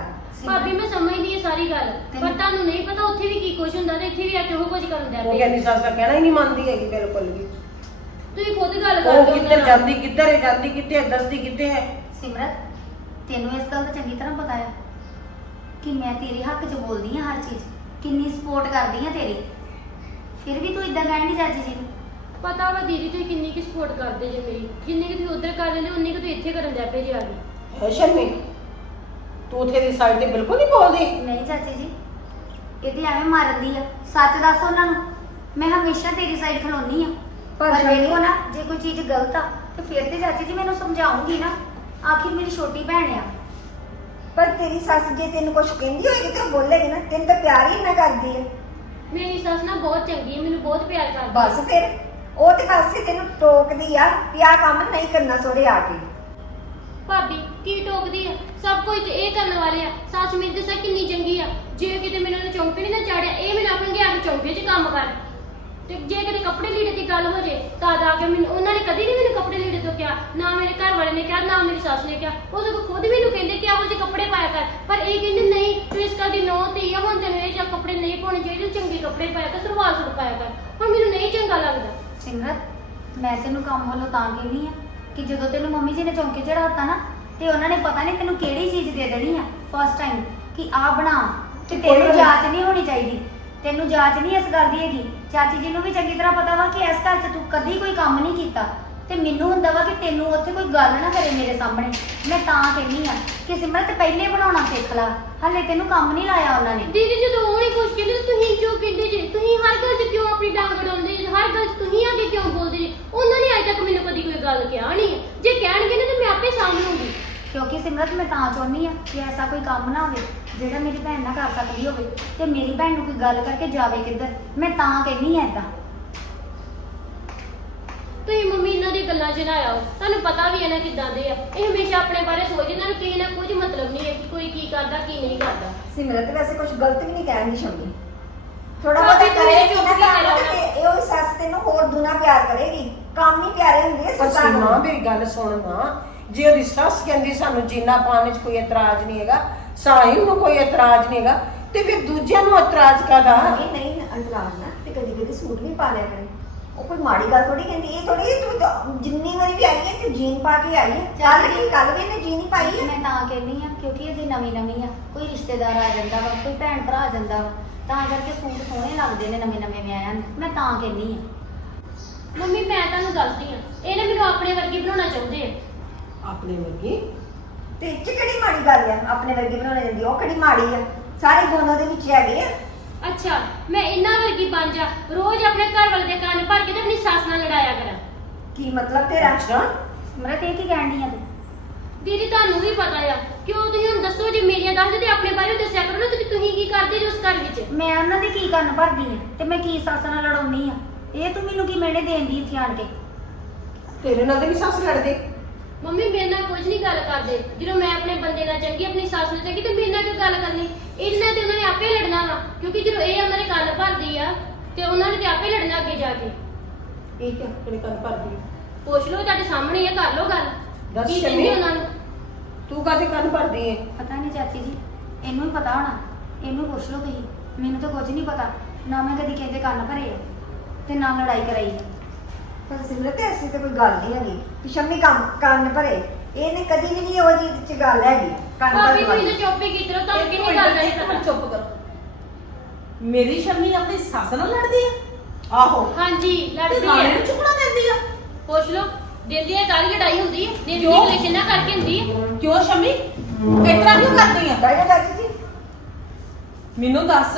ਭਾਬੀ ਮੈਂ ਸਮਝਦੀ ਹਾਂ ਸਾਰੀ ਗੱਲ ਪਰ ਤੁਹਾਨੂੰ ਨਹੀਂ ਪਤਾ ਉੱਥੇ ਵੀ ਕੀ ਕੁਝ ਹੁੰਦਾ ਤੇ ਇੱਥੇ ਵੀ ਆ ਕੇ ਉਹ ਕੁਝ ਕਰਨ ਦਿਆ ਉਹ ਪਿਆ। ਕਹਿੰਦੀ ਸੱਸ ਦਾ ਕਹਿਣਾ ਹੀ ਨਹੀਂ ਮੰਨਦੀ ਹੈਗੀ ਬਿਲਕੁਲ ਵੀ। ਤੁਸੀਂ ਖੁਦ ਗੱਲ ਉਹ ਕਰਦੇ ਹੋ ਕਿੱਧਰ ਜਾਂਦੀ ਕਿੱਧਰ ਹੈ ਜਾਂਦੀ ਕਿੱਥੇ ਹੈ ਦੱਸਦੀ ਕਿੱਥੇ ਹੈ? ਸਿਮਰਤ ਤੈਨੂੰ ਇਸ ਗੱਲ ਦਾ ਚੰਗੀ ਤਰ੍ਹਾਂ ਪਤਾ ਆ ਕਿ ਮੈਂ ਤੇਰੇ ਹੱਕ 'ਚ ਬੋਲਦੀ ਆ ਹਰ ਚੀਜ਼ ਕਿੰਨੀ ਸਪੋਰਟ ਕਰਦੀ ਆ ਤੇਰੀ। ਫਿਰ ਵੀ ਤੂੰ ਇਦਾਂ ਕਹਿਣ ਦੀ ਚਾਚੀ ਜੀ ਨੂੰ? ਪਤਾ ਵਾ ਦੀਦੀ ਤੁਸੀਂ ਕਿੰਨੀ ਕਿ ਸਪੋਰਟ ਕਰਦੇ ਜੇ ਮੇਰੀ। ਜਿੰਨੀ ਕਿ ਤੁਸੀਂ ਉਧਰ ਕਰ ਲੈਂਦੇ ਉਨੀ ਕਿ ਤੁਸੀਂ ਇੱਥੇ ਕਰਨ ਦਿਆ ਪਏ ਜੇ ਆ ਕੇ। ਹੈ ਸ਼ਰਮੀ ਤੂੰ ਉੱਥੇ ਦੀ ਸਾਈਡ ਤੇ ਬਿਲਕੁਲ ਨਹੀਂ ਬੋਲਦੀ। ਨਹੀਂ ਚਾਚੀ ਜੀ ਇਹਦੀ ਐਵੇਂ ਮਾਰਨ ਦੀ ਆ। ਸੱਚ ਦੱਸ ਉਹਨਾਂ ਨੂੰ ਮੈਂ ਹਮੇਸ਼ਾ ਤੇਰੀ ਸਾਈਡ ਖਲੋਨੀ ਆ। ਪਰ ਪਰ ਵੇਖੋ ਨਾ ਜੇ ਕੋਈ ਚੀਜ਼ ਗਲਤ ਆ ਤੇ ਫਿਰ ਤੇ ਚਾਚੀ ਜੀ ਮੈਨੂੰ ਸਮਝਾਉਂਗੀ ਨਾ। ਆਖਿਰ ਮੇਰੀ ਛੋਟੀ ਭੈਣ ਆ। ਪਰ ਤੇਰੀ ਸੱਸ ਜੇ ਤੈਨੂੰ ਕੁਝ ਕਹਿੰਦੀ ਹੋਏਗੀ ਤੇ ਬੋਲੇਗੀ ਨਾ ਤੈਨੂੰ ਤਾਂ ਪਿਆਰ ਹੀ ਨਾ ਕਰਦੀ ਹੈ ਮੇਰੀ ਸੱਸ ਨਾ ਬਹੁਤ ਚੰਗੀ ਹੈ ਮੈਨੂੰ ਬਹੁਤ ਪਿਆਰ ਕਰਦੀ ਬਸ ਫਿਰ। ਉਹ ਤੇ ਪਾਸੇ ਤੈਨੂੰ ਟੋਕਦੀ ਆ ਕਿ ਆ ਕੰਮ ਨਹੀਂ ਕਰਨਾ ਸੋਰੇ ਆ ਕੇ। ਭਾਬੀ, ਕੀ ਟੋਕਦੀ ਆ? ਸਭ ਕੁਝ ਤੇ ਇਹ ਕਰਨ ਵਾਲੇ ਆ। ਸੱਸ ਮੇਰੀ ਤੇ ਕਿੰਨੀ ਚੰਗੀ ਆ। ਜੇ ਕਿਤੇ ਮੈਨੂੰ ਉਹਨੇ ਚੌਂਕੇ ਨਹੀਂ ਨਾ ਚਾੜਿਆ, ਇਹ ਮੈਨੂੰ ਆਖਣਗੇ ਆ ਕੇ ਚੌਂਕੇ 'ਚ ਕੰਮ ਕਰ। ਤੇ ਜੇ ਕਿਤੇ ਕੱਪੜੇ ਲੀੜੇ ਦੀ ਗੱਲ ਹੋ ਜੇ, ਤਾਂ ਆ ਕੇ ਮੈਨੂੰ ਉਹਨਾਂ ਨੇ ਕਦੀ ਨਹੀਂ ਮੈਨੂੰ ਕੱਪੜੇ ਲੀੜੇ ਤੋਂ ਕਿਹਾ। ਨਾ ਮੇਰੇ ਘਰ ਵਾਲੇ ਨੇ ਕਿਹਾ, ਨਾ ਮੇਰੀ ਸੱਸ ਨੇ ਕਿਹਾ। ਉਹ ਸਗੋਂ ਖੁਦ ਮੈਨੂੰ ਕਹਿੰਦੇ ਕਿ ਆਹੋ ਜਿਹੇ ਕੱਪੜੇ ਪਾਇਆ ਕਰ। ਪਰ ਇਹ ਕਹਿੰਦੇ, ਨਹੀਂ, ਤੂੰ ਇਸ ਗੱਲ ਦੀ ਨੌ ਧੀ ਆ, ਹੁਣ ਤੈਨੂੰ ਇਹ ਜਿਹੇ ਕੱਪੜੇ ਨਹੀਂ ਪਾਉਣੇ ਚਾਹੀਦੇ ਚੰਗੇ ਕੱਪੜੇ ਪਾਇਆ ਕਰ, ਸਲਵਾਰ ਸੂਟ ਪਾਇਆ ਕਰ। ਹੁਣ ਮੈਨੂੰ ਨਹੀਂ ਚੰਗਾ ਲੱਗਦਾ। ਸਿਮਰਤ ਮੈਂ ਤੈਨੂੰ ਕੰਮ ਵੱਲੋਂ ਤਾਂ ਕਹਿੰਦੀ ਆ ਕਿ ਜਦੋਂ ਤੈਨੂੰ ਮੰਮੀ ਜੀ ਨੇ ਚੌਂਕੇ ਚੜਾਤਾ ਨਾ ਤੇ ਉਹਨਾਂ ਨੇ ਪਤਾ ਨਹੀਂ ਤੈਨੂੰ ਕਿਹੜੀ ਚੀਜ਼ ਦੇ ਦੇਣੀ ਆ ਫਸਟ ਟਾਈਮ ਕਿ ਆ ਬਣਾ ਤੇ ਤੈਨੂੰ ਜਾਂਚ ਨਹੀਂ ਹੋਣੀ ਚਾਹੀਦੀ। ਤੈਨੂੰ ਜਾਂਚ ਨਹੀਂ ਇਸ ਗੱਲ ਦੀ ਹੈਗੀ। ਚਾਚੀ ਜੀ ਨੂੰ ਵੀ ਚੰਗੀ ਤਰ੍ਹਾਂ ਪਤਾ ਵਾ ਕਿ ਇਸ ਘਰ 'ਚ ਤੂੰ ਕਦੀ ਕੋਈ ਕੰਮ ਨਹੀਂ ਕੀਤਾ। ਤੇ ਮੈਨੂੰ ਹੁੰਦਾ ਵਾ ਕਿ ਤੈਨੂੰ ਉੱਥੇ ਕੋਈ ਗੱਲ ਨਾ ਕਰੇ ਮੇਰੇ ਸਾਹਮਣੇ। ਮੈਂ ਤਾਂ ਕਹਿੰਦੀ ਆ ਕਿ ਸਿਮਰਤ ਪਹਿਲੇ ਬਣਾਉਣਾ ਸਿੱਖ ਲੈ। ਹਲੇ ਤੈਨੂੰ ਕੰਮ ਨਹੀਂ ਲਾਇਆ ਉਹਨਾਂ ਨੇ। ਦੀਦੀ ਜਦੋਂ ਉਹ ਨਹੀਂ ਕੁਝ ਕਹਿੰਦੇ ਤਾਂ ਤੁਸੀਂ ਕਿਉਂ ਕਹਿੰਦੇ ਜੇ? ਤੁਸੀਂ ਹਰ ਗੱਲ 'ਚ ਕਿਉਂ ਆਪਣੀ ਡਾਂਗ ਅਡਾਉਂਦੇ ਜੇ? ਹਰ ਗੱਲ 'ਚ ਤੁਸੀਂ ਆ ਕੇ ਕਿਉਂ ਬੋਲਦੇ ਜੇ? ਉਹਨਾਂ ਨੇ ਅਜੇ ਤੱਕ ਮੈਨੂੰ ਕਦੀ ਕੋਈ ਗੱਲ ਕਿਹਾ ਨਹੀਂ ਹੈ। ਜੇ ਕਹਿਣਗੇ ਨਾ ਤਾਂ ਮੈਂ ਆਪੇ ਸਾਂਭ ਲੂੰਗੀ। ਕਿਉਂਕਿ ਸਿਮਰਤ ਮੈਂ ਤਾਂ ਚਾਹੁੰਦੀ ਆ ਕਿ ਐਸਾ ਕੋਈ ਕੰਮ ਨਾ ਹੋਵੇ ਜਿਹੜਾ ਮੇਰੀ ਭੈਣ ਨਾ ਕਰ ਸਕਦੀ ਹੋਵੇ ਤੇ ਮੇਰੀ ਭੈਣ ਨੂੰ ਕੋਈ ਗੱਲ ਕਰਕੇ ਜਾਵੇ ਕਿੱਧਰ। ਮੈਂ ਤਾਂ ਕਹਿੰਦੀ ਆ ਏਦਾਂ। ਤੁਸੀਂ ਮੰਮੀ ਇਹਨਾਂ ਦੀ ਗੱਲਾਂ 'ਚ ਨਾ ਆਓ। ਤੁਹਾਨੂੰ ਪਤਾ ਵੀ ਇਹਨਾਂ ਕਿੱਦਾਂ ਦੇ ਆ। ਇਹ ਹਮੇਸ਼ਾ ਆਪਣੇ ਬਾਰੇ ਸੋਚਦੇ ਇਹਨਾਂ ਨੂੰ ਕਿਸੇ ਨਾਲ ਕੁਝ ਮਤਲਬ ਨਹੀਂ ਹੈ ਕਿ ਕੋਈ ਕੀ ਕਰਦਾ ਕੀ ਨਹੀਂ ਕਰਦਾ। ਸਿਮਰਤ ਵੈਸੇ ਕੁਝ ਗਲਤ ਵੀ ਨਹੀਂ ਕਹਿੰਦੀ ਸ਼ੰਮੀ। ਥੋੜਾ ਭਾਬੀ ਬਹੁਤਾ ਤੂੰ ਇਹ ਕਰੇਗੀ ਚੁੱਪ ਨਾ ਹੀ ਕਰ ਕੰਮ ਲੈਣਾ। ਤੇ ਇਹ ਉਹ ਸੱਸ ਤੈਨੂੰ ਹੋਰ ਦੁਨਾ ਪਿਆਰ ਕਰੇਗੀ। ਕੰਮ ਹੀ ਪਿਆਰੇ ਹੁੰਦੇ ਆ ਪਰ ਸੱਸਾਂ ਸੀਮਾ ਨੂੰ। ਮੇਰੀ ਗੱਲ ਸੁਣ ਮਾਂ ਜੇ ਉਹਦੀ ਸੱਸ ਕਹਿੰਦੀ ਸਾਨੂੰ ਜੀਨਾ ਪਾਉਣ 'ਚ ਕੋਈ ਇਤਰਾਜ਼ ਨਹੀਂ ਹੈਗਾ ਸਾਹਿਲ ਨੂੰ ਕੋਈ ਇਤਰਾਜ਼ ਨਹੀਂ ਹੈਗਾ ਤੇ ਫਿਰ ਦੂਜਿਆਂ ਨੂੰ ਇਤਰਾਜ਼ ਕਾਦਾ ਨਹੀਂ ਨਹੀਂ ਅੰਤਰਾਜ ਨਾ ਤੇ ਕਦੀ ਕਦੀ ਸੂਟ ਵੀ ਪਾ ਲਿਆ ਕਰੇ। ਉਹ ਕੋਈ ਮਾੜੀ ਗੱਲ ਥੋੜੀ ਕਹਿੰਦੀ ਇਹ ਥੋੜੀ ਤੂੰ ਤਾਂ ਜਿੰਨੀ ਵਾਰੀ ਵੀ ਆਈ ਹੈ ਤੇ ਜੀਨ ਪਾ ਕੇ ਆਈ ਹੈ। ਚੱਲ ਕੀ ਕੱਲ ਵੀ ਇਹਨੇ ਜੀਨ ਹੀ ਪਾਈ ਹੈ। ਮੈਂ ਤਾਂ ਕਹਿੰਦੀ ਆ ਕਿਉਂਕਿ ਅਜੇ ਨਵੀਂ ਨਵੀਂ ਆ ਕੋਈ ਰਿਸ਼ਤੇਦਾਰ ਆ ਜਾਂਦਾ ਵਾ ਕੋਈ ਭੈਣ ਭਰਾ ਆ ਜਾਂਦਾ ਵਾ ਤਾਂ ਕਰਕੇ ਸੂਟ ਸੋਹਣੇ ਲੱਗਦੇ ਨੇ ਨਵੇਂ ਨਵੇਂ ਵਿਆਹਿਆਂ ਨੂੰ। ਮੈਂ ਤਾਂ ਕਹਿੰਦੀ ਆ ਮੰਮੀ ਮੈਂ ਤੁਹਾਨੂੰ ਦੱਸਦੀ ਆ ਇਹ ਨਾ ਮੈਨੂੰ ਆਪਣੇ ਵਰਗੀ ਬਣਾਉਣਾ ਚਾਹੁੰਦੇ ਆ। ਆਪਣੇ ਵਰਗੀ? ਤੇ ਇਹ 'ਚ ਕਿਹੜੀ ਮਾੜੀ ਗੱਲ ਆ? ਆਪਣੇ ਵਰਗੀ ਬਣਾਉਣੇ ਦਿੰਦੀ ਉਹ ਕਿਹੜੀ ਮਾੜੀ ਆ? ਸਾਰੇ ਦੋਨੋਂ ਦੇ ਵਿੱਚ ਹੈਗੇ ਆ। ਅੱਛਾ ਮੈਂ ਇਹਨਾਂ ਵਰਗੀ ਬਣ ਜਾ ਰੋਜ਼ ਆਪਣੇ ਘਰ ਵਾਲੇ ਦੇ ਕੰਨ ਭਰ ਕੇ ਤੇ ਆਪਣੀ ਸੱਸ ਨਾਲ ਲੜਾਇਆ ਕਰਾਂ। ਕੀ ਮਤਲਬ ਤੇਰਾ ਅੱਛਾ ਸਿਮਰਤ ਇਹ ਕੀ ਕਹਿਣ ਡਈ ਆ ਤੂੰ? ਦੀਦੀ ਤੁਹਾਨੂੰ ਵੀ ਪਤਾ ਆ ਕਿਉਂ ਤੁਸੀਂ ਹੁਣ ਦੱਸੋ ਜੇ ਮੇਰੀਆਂ ਦੱਸਦੇ ਤੇ ਆਪਣੇ ਬਾਰੇ ਵੀ ਦੱਸਿਆ ਕਰੋ ਨਾ ਤੇ ਤੁਸੀਂ ਕੀ ਕਰਦੇ ਜੋ ਉਸ ਘਰ ਵਿੱਚ? ਮੈਂ ਉਹਨਾਂ ਦੇ ਕੀ ਕਰਨ ਭਰਦੀ ਆ ਤੇ ਮੈਂ ਕੀ ਸੱਸ ਨਾਲ ਲੜਾਉਣੀ ਆ? ਇਹ ਤੂੰ ਮੈਨੂੰ ਕੀ ਮਿਹਣੇ ਦੇਂਦੀ ਇੱਥੇ ਆਣ ਕੇ? ਤੇਰੇ ਨਾਲ ਤੇ ਵੀ ਸੱਸ ਲੜਦੇ। ਮੰਮੀ ਮੇਰੇ ਨਾਲ ਕੁਝ ਨਹੀਂ ਗੱਲ ਕਰਦੇ। ਜਦੋਂ ਮੈਂ ਆਪਣੇ ਬੰਦੇ ਨਾਲ ਚੰਗੀ ਆਪਣੀ ਸੱਸ ਨਾਲ ਚੰਗੀ ਤੇ ਮੇਰੇ ਨਾਲ ਕਿਉਂ ਗੱਲ ਕਰਨੀ? ਇਹਦੇ ਨਾਲ ਤੇ ਉਹਨਾਂ ਨੇ ਆਪੇ ਲੜਨਾ ਵਾ ਕਿਉਂਕਿ ਜਦੋਂ ਇਹ ਉਹਨਾਂ ਦੇ ਕੰਨ ਭਰਦੀ ਆ ਤੇ ਉਹਨਾਂ ਨੇ ਤੇ ਆਪੇ ਲੜਨਾ ਅੱਗੇ ਜਾ ਕੇ। ਇਹ ਕਿਆ ਕਿਹੜੇ ਕੰਨ ਭਰਦੀ? ਪੁੱਛ ਲਓ ਤੁਹਾਡੇ ਸਾਹਮਣੇ ਇਹ ਕਰ ਲਓ ਗੱਲ। ਦੱਸ ਕੀ ਸ਼ਮੀ। ਉਹਨਾਂ ਨੂੰ? ਤੂੰ ਕਾਹਦੇ ਕੰਨ ਭਰਦੀ ਹੈ ਪਤਾ ਨਹੀਂ ਚਾਚੀ ਜੀ ਇਹਨੂੰ ਹੀ ਪਤਾ ਹੋਣਾ। ਇਹਨੂੰ ਪੁੱਛ ਲਓ ਤੁਸੀਂ। ਮੈਨੂੰ ਤਾਂ ਕੁਝ ਨਹੀਂ ਪਤਾ। ਨਾ ਮੈਂ ਕਦੀ ਕਿਸੇ ਦੇ ਕੰਨ ਭਰੇ ਆ ਤੇ ਨਾ ਲੜਾਈ ਕਰਾਈ ਆ। ਪਰ ਸਿਮਰਤ ਐਸੀ ਤਾਂ ਕੋਈ ਗੱਲ ਨਹੀਂ ਹੈਗੀ। ਕਿ ਸ਼ੰਮੀ ਕੰਮ ਕੰਨ ਭਰੇ। ਇਹਨੇ ਕਦੀ ਵੀ ਨਹੀਂ ਉਹ ਚੀਜ਼ ਚ ਗੱਲ ਹੈਗੀ। ਕੰਨ ਭਾਬੀ ਭਰਨ ਤੁਸੀਂ ਵਾਲੀ। ਤਾਂ ਚੁੱਪ ਹੀ ਕੀਤੀ ਰਹੋ ਤੁਹਾਨੂੰ ਇੱਕ ਕਿਹਨੇ ਮਿੰਟ, ਗੱਲ ਨਹੀਂ ਇੱਕ ਮਿੰਟ ਪਤਾ ਚੁੱਪ ਕਰੋ। ਮੇਰੀ ਸ਼ਮੀ ਆਪਣੀ ਸੱਸ ਨਾਲ ਲੜਦੀ ਆ? ਆਹੋ। ਹਾਂਜੀ ਤੇ ਲੜਦੀ ਹੈ ਨੂੰ ਚੁੱਕਣਾ ਦਿੰਦੀ ਆ? ਪੁੱਛ ਲਓ ਦਿੰਦੀ ਹੈ ਕਾਲੀ ਲੜਾਈ ਹੁੰਦੀ ਹੈ ਦਿਨ ਦੀ ਕਿਉਂ? ਕਲੇਸ਼ਨ ਨਾ ਕਰਕੇ ਹੁੰਦੀ ਹੈ ਕਿਉਂ ਸ਼ਮੀ? ਇਤਰਾ ਕਿਉਂ ਕਰਦੀ ਆ? ਬੈਠੋ ਚਾਚੀ ਜੀ। ਮੈਨੂੰ ਦੱਸ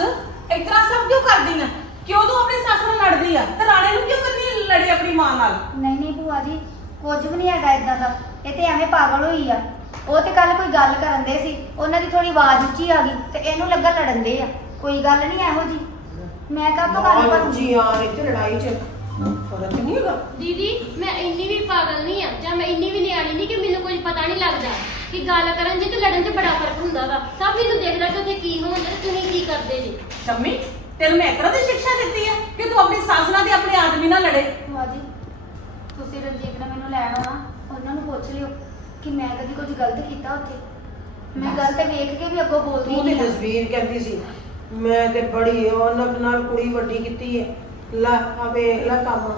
ਇਤਰਾ ਸਭ ਕਿਉਂ ਕਰਦੀ ਆ? ਕਿਉਂ ਤੂੰ ਆਪਣੀ ਸੱਸ ਨਾਲ ਲੜਦੀ ਆ? ਤੇ ਰਾਣੇ ਨੂੰ ਕਿਉਂ ਕਰਨੀ ਲੜੀ ਆਪਣੀ ਮਾਂ ਨਾਲ? ਨਹੀਂ ਨਹੀਂ ਭੂਆ ਜੀ ਕੁਝ ਵੀ ਨਹੀਂ ਹੈਗਾ ਇਦਾਂ ਦਾ। ਇਹ ਤੇ ਐਵੇਂ ਪਾਗਲ ਹੋਈ ਆ। ਉਹ ਤੇ ਕੱਲ ਕੋਈ ਗੱਲ ਕਰਨ ਦੇ ਸੀ। ਉਹਨਾਂ ਦੀ ਥੋੜੀ ਆਵਾਜ਼ ਉੱਚੀ ਆ ਗਈ ਤੇ ਇਹਨੂੰ ਲੱਗਾ ਲੜਨ ਦੇ ਆ। ਕੋਈ ਗੱਲ ਨਹੀਂ ਇਹੋ ਜੀ ਮੈਂ ਕਾਹ ਤੋਂ ਗੱਲ ਜੀ ਕਰੂੰਗੀ? ਯਾਰ ਇੱਥੇ ਲੜਾਈ ਚ ਫ਼ਰਕ ਨਹੀਂ ਹੈਗਾ। ਦੀਦੀ ਮੈਂ ਇੰਨੀ ਵੀ ਪਾਗਲ ਨਹੀਂ ਆ। ਜਾਂ ਮੈਂ ਇੰਨੀ ਵੀ ਨਿਆਣੀ ਨਹੀਂ ਕਿ ਮੈਨੂੰ ਕੁਝ ਪਤਾ ਨਹੀਂ ਲੱਗਦਾ ਕਿ ਗੱਲ ਕਰਨ 'ਚ ਤੇ ਲੜਨ 'ਚ ਬੜਾ ਫ਼ਰਕ ਹੁੰਦਾ ਵਾ। ਸਭ ਮੈਨੂੰ ਦੇਖਦਾ ਕਿ ਉੱਥੇ ਕੀ ਡਿਆ ਤੇ ਤੁਸੀਂ ਕੀ ਕਰਦੇ ਜੀ। ਸ਼ਮੀ ਤੈਨੂੰ ਮੈਂ ਇਤਰਾ ਦੀ ਸਿੱਖਿਆ ਦਿੱਤੀ ਆ ਕਿ ਤੂੰ ਆਪਣੀ ਸੱਸ ਨਾਲ ਤੇ ਆਪਣੇ ਆਦਮੀ ਨਾਲ ਲੜੇ? ਭੂਆ ਜੀ ਤੁਸੀਂ ਰਣਜੀਤ ਨਾਲ ਮੈਨੂੰ ਲੈਣ ਆਉਣਾ ਉਹਨਾਂ ਨੂੰ ਪੁੱਛ ਲਿਓ ਕਿ ਮੈਂ ਕਦੀ ਕੁਝ ਗਲਤ ਕੀਤਾ ਉੱਥੇ। ਮੈਂ ਗਲਤ ਵੇਖ ਕੇ ਵੀ ਅੱਗੋਂ ਬੋਲਦੀ ਤੂੰ ਤੇ ਨਹੀਂ ਆ। ਜਸਵੀਰ ਕਹਿੰਦੀ ਸੀ ਮੈਂ ਤੇ ਬੜੀ ਉਹਨਾਂ ਨਾਲ ਕੁੜੀ ਵੱਡੀ ਕੀਤੀ ਹੈ ਲੈ ਆ ਵੇਖ ਲੈ ਕੰਮ।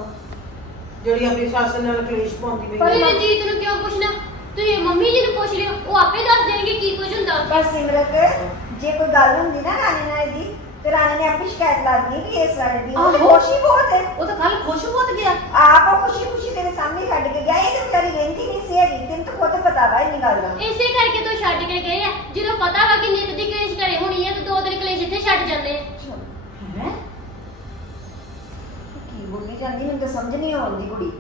ਜਿਹੜੀ ਆਪਣੀ ਸੱਸ ਨਾਲ ਕਲੇਸ਼ ਪਾਉਂਦੀ ਪਈ ਹੈ। ਰਣਜੀਤ ਨੂੰ ਕਿਉਂ ਪੁੱਛਣਾ? ਤੁਸੀਂ ਮੰਮੀ ਜੀ ਨੂੰ ਪੁੱਛ ਲਿਓ ਉਹ ਆਪੇ ਦੱਸ ਦੇਣਗੇ ਕੀ ਕੁਝ ਹੁੰਦਾ ਉੱਥੇ। ਪਰ ਸਿਮਰਤ ਜੇ ਕੋਈ ਗੱਲ ਹੁੰਦੀ ਨਾ ਰਾਣੇ ਨਾਲ ਇਹਦੀ ਤੇ ਰਾਣੇ ਨੇ ਆਪਣੀ ਸ਼ਿਕਾਇਤ ਲਾ ਦਿੱਤੀ ਵੀ ਇਸ ਰਾਣੇ ਦੀ ਉਹ ਤੇ ਆਹੋ। ਖੁਸ਼ੀ ਬਹੁਤ ਹੈ ਉਹ ਤਾਂ ਕੱਲ ਖੁਸ਼ ਬਹੁਤ ਗਿਆ। ਆਪ ਉਹ ਖੁਸ਼ੀ ਖੁਸ਼ੀ ਤੇਰੇ ਸਾਹਮਣੇ ਛੱਡ ਕੇ ਗਿਆ ਇਹ ਤੇ ਵਿਚਾਰੀ ਰਹਿੰਦੀ ਨਹੀਂ ਸੀ ਹੈਗੀ ਤੈਨੂੰ ਤਾਂ ਖੁਦ ਪਤਾ ਵਾ ਇੰਨੀ ਗੱਲ ਦਾ ਇਸੇ ਕਰਕੇ ਤੋਂ ਛੱਡ ਕੇ ਗਏ ਆ। ਜਦੋਂ ਪਤਾ ਵਾ ਕਿ ਨਿੱਤ ਦੀ ਕਲੇਸ਼ ਘਰੇ ਹੋਣੀ ਹੈ ਤੇ ਦੋ ਦਿਨ ਕਲੇਸ਼ ਇੱਥੇ ਛੱਡ ਜਾਂਦੇ ਆ। ਹੈ? ਕੀ ਬੋਲੀ ਜਾਂਦੀ? ਮੈਨੂੰ ਤਾਂ ਸਮਝ ਨਹੀਂ ਆਉਂਦੀ ਕੁੜੀ।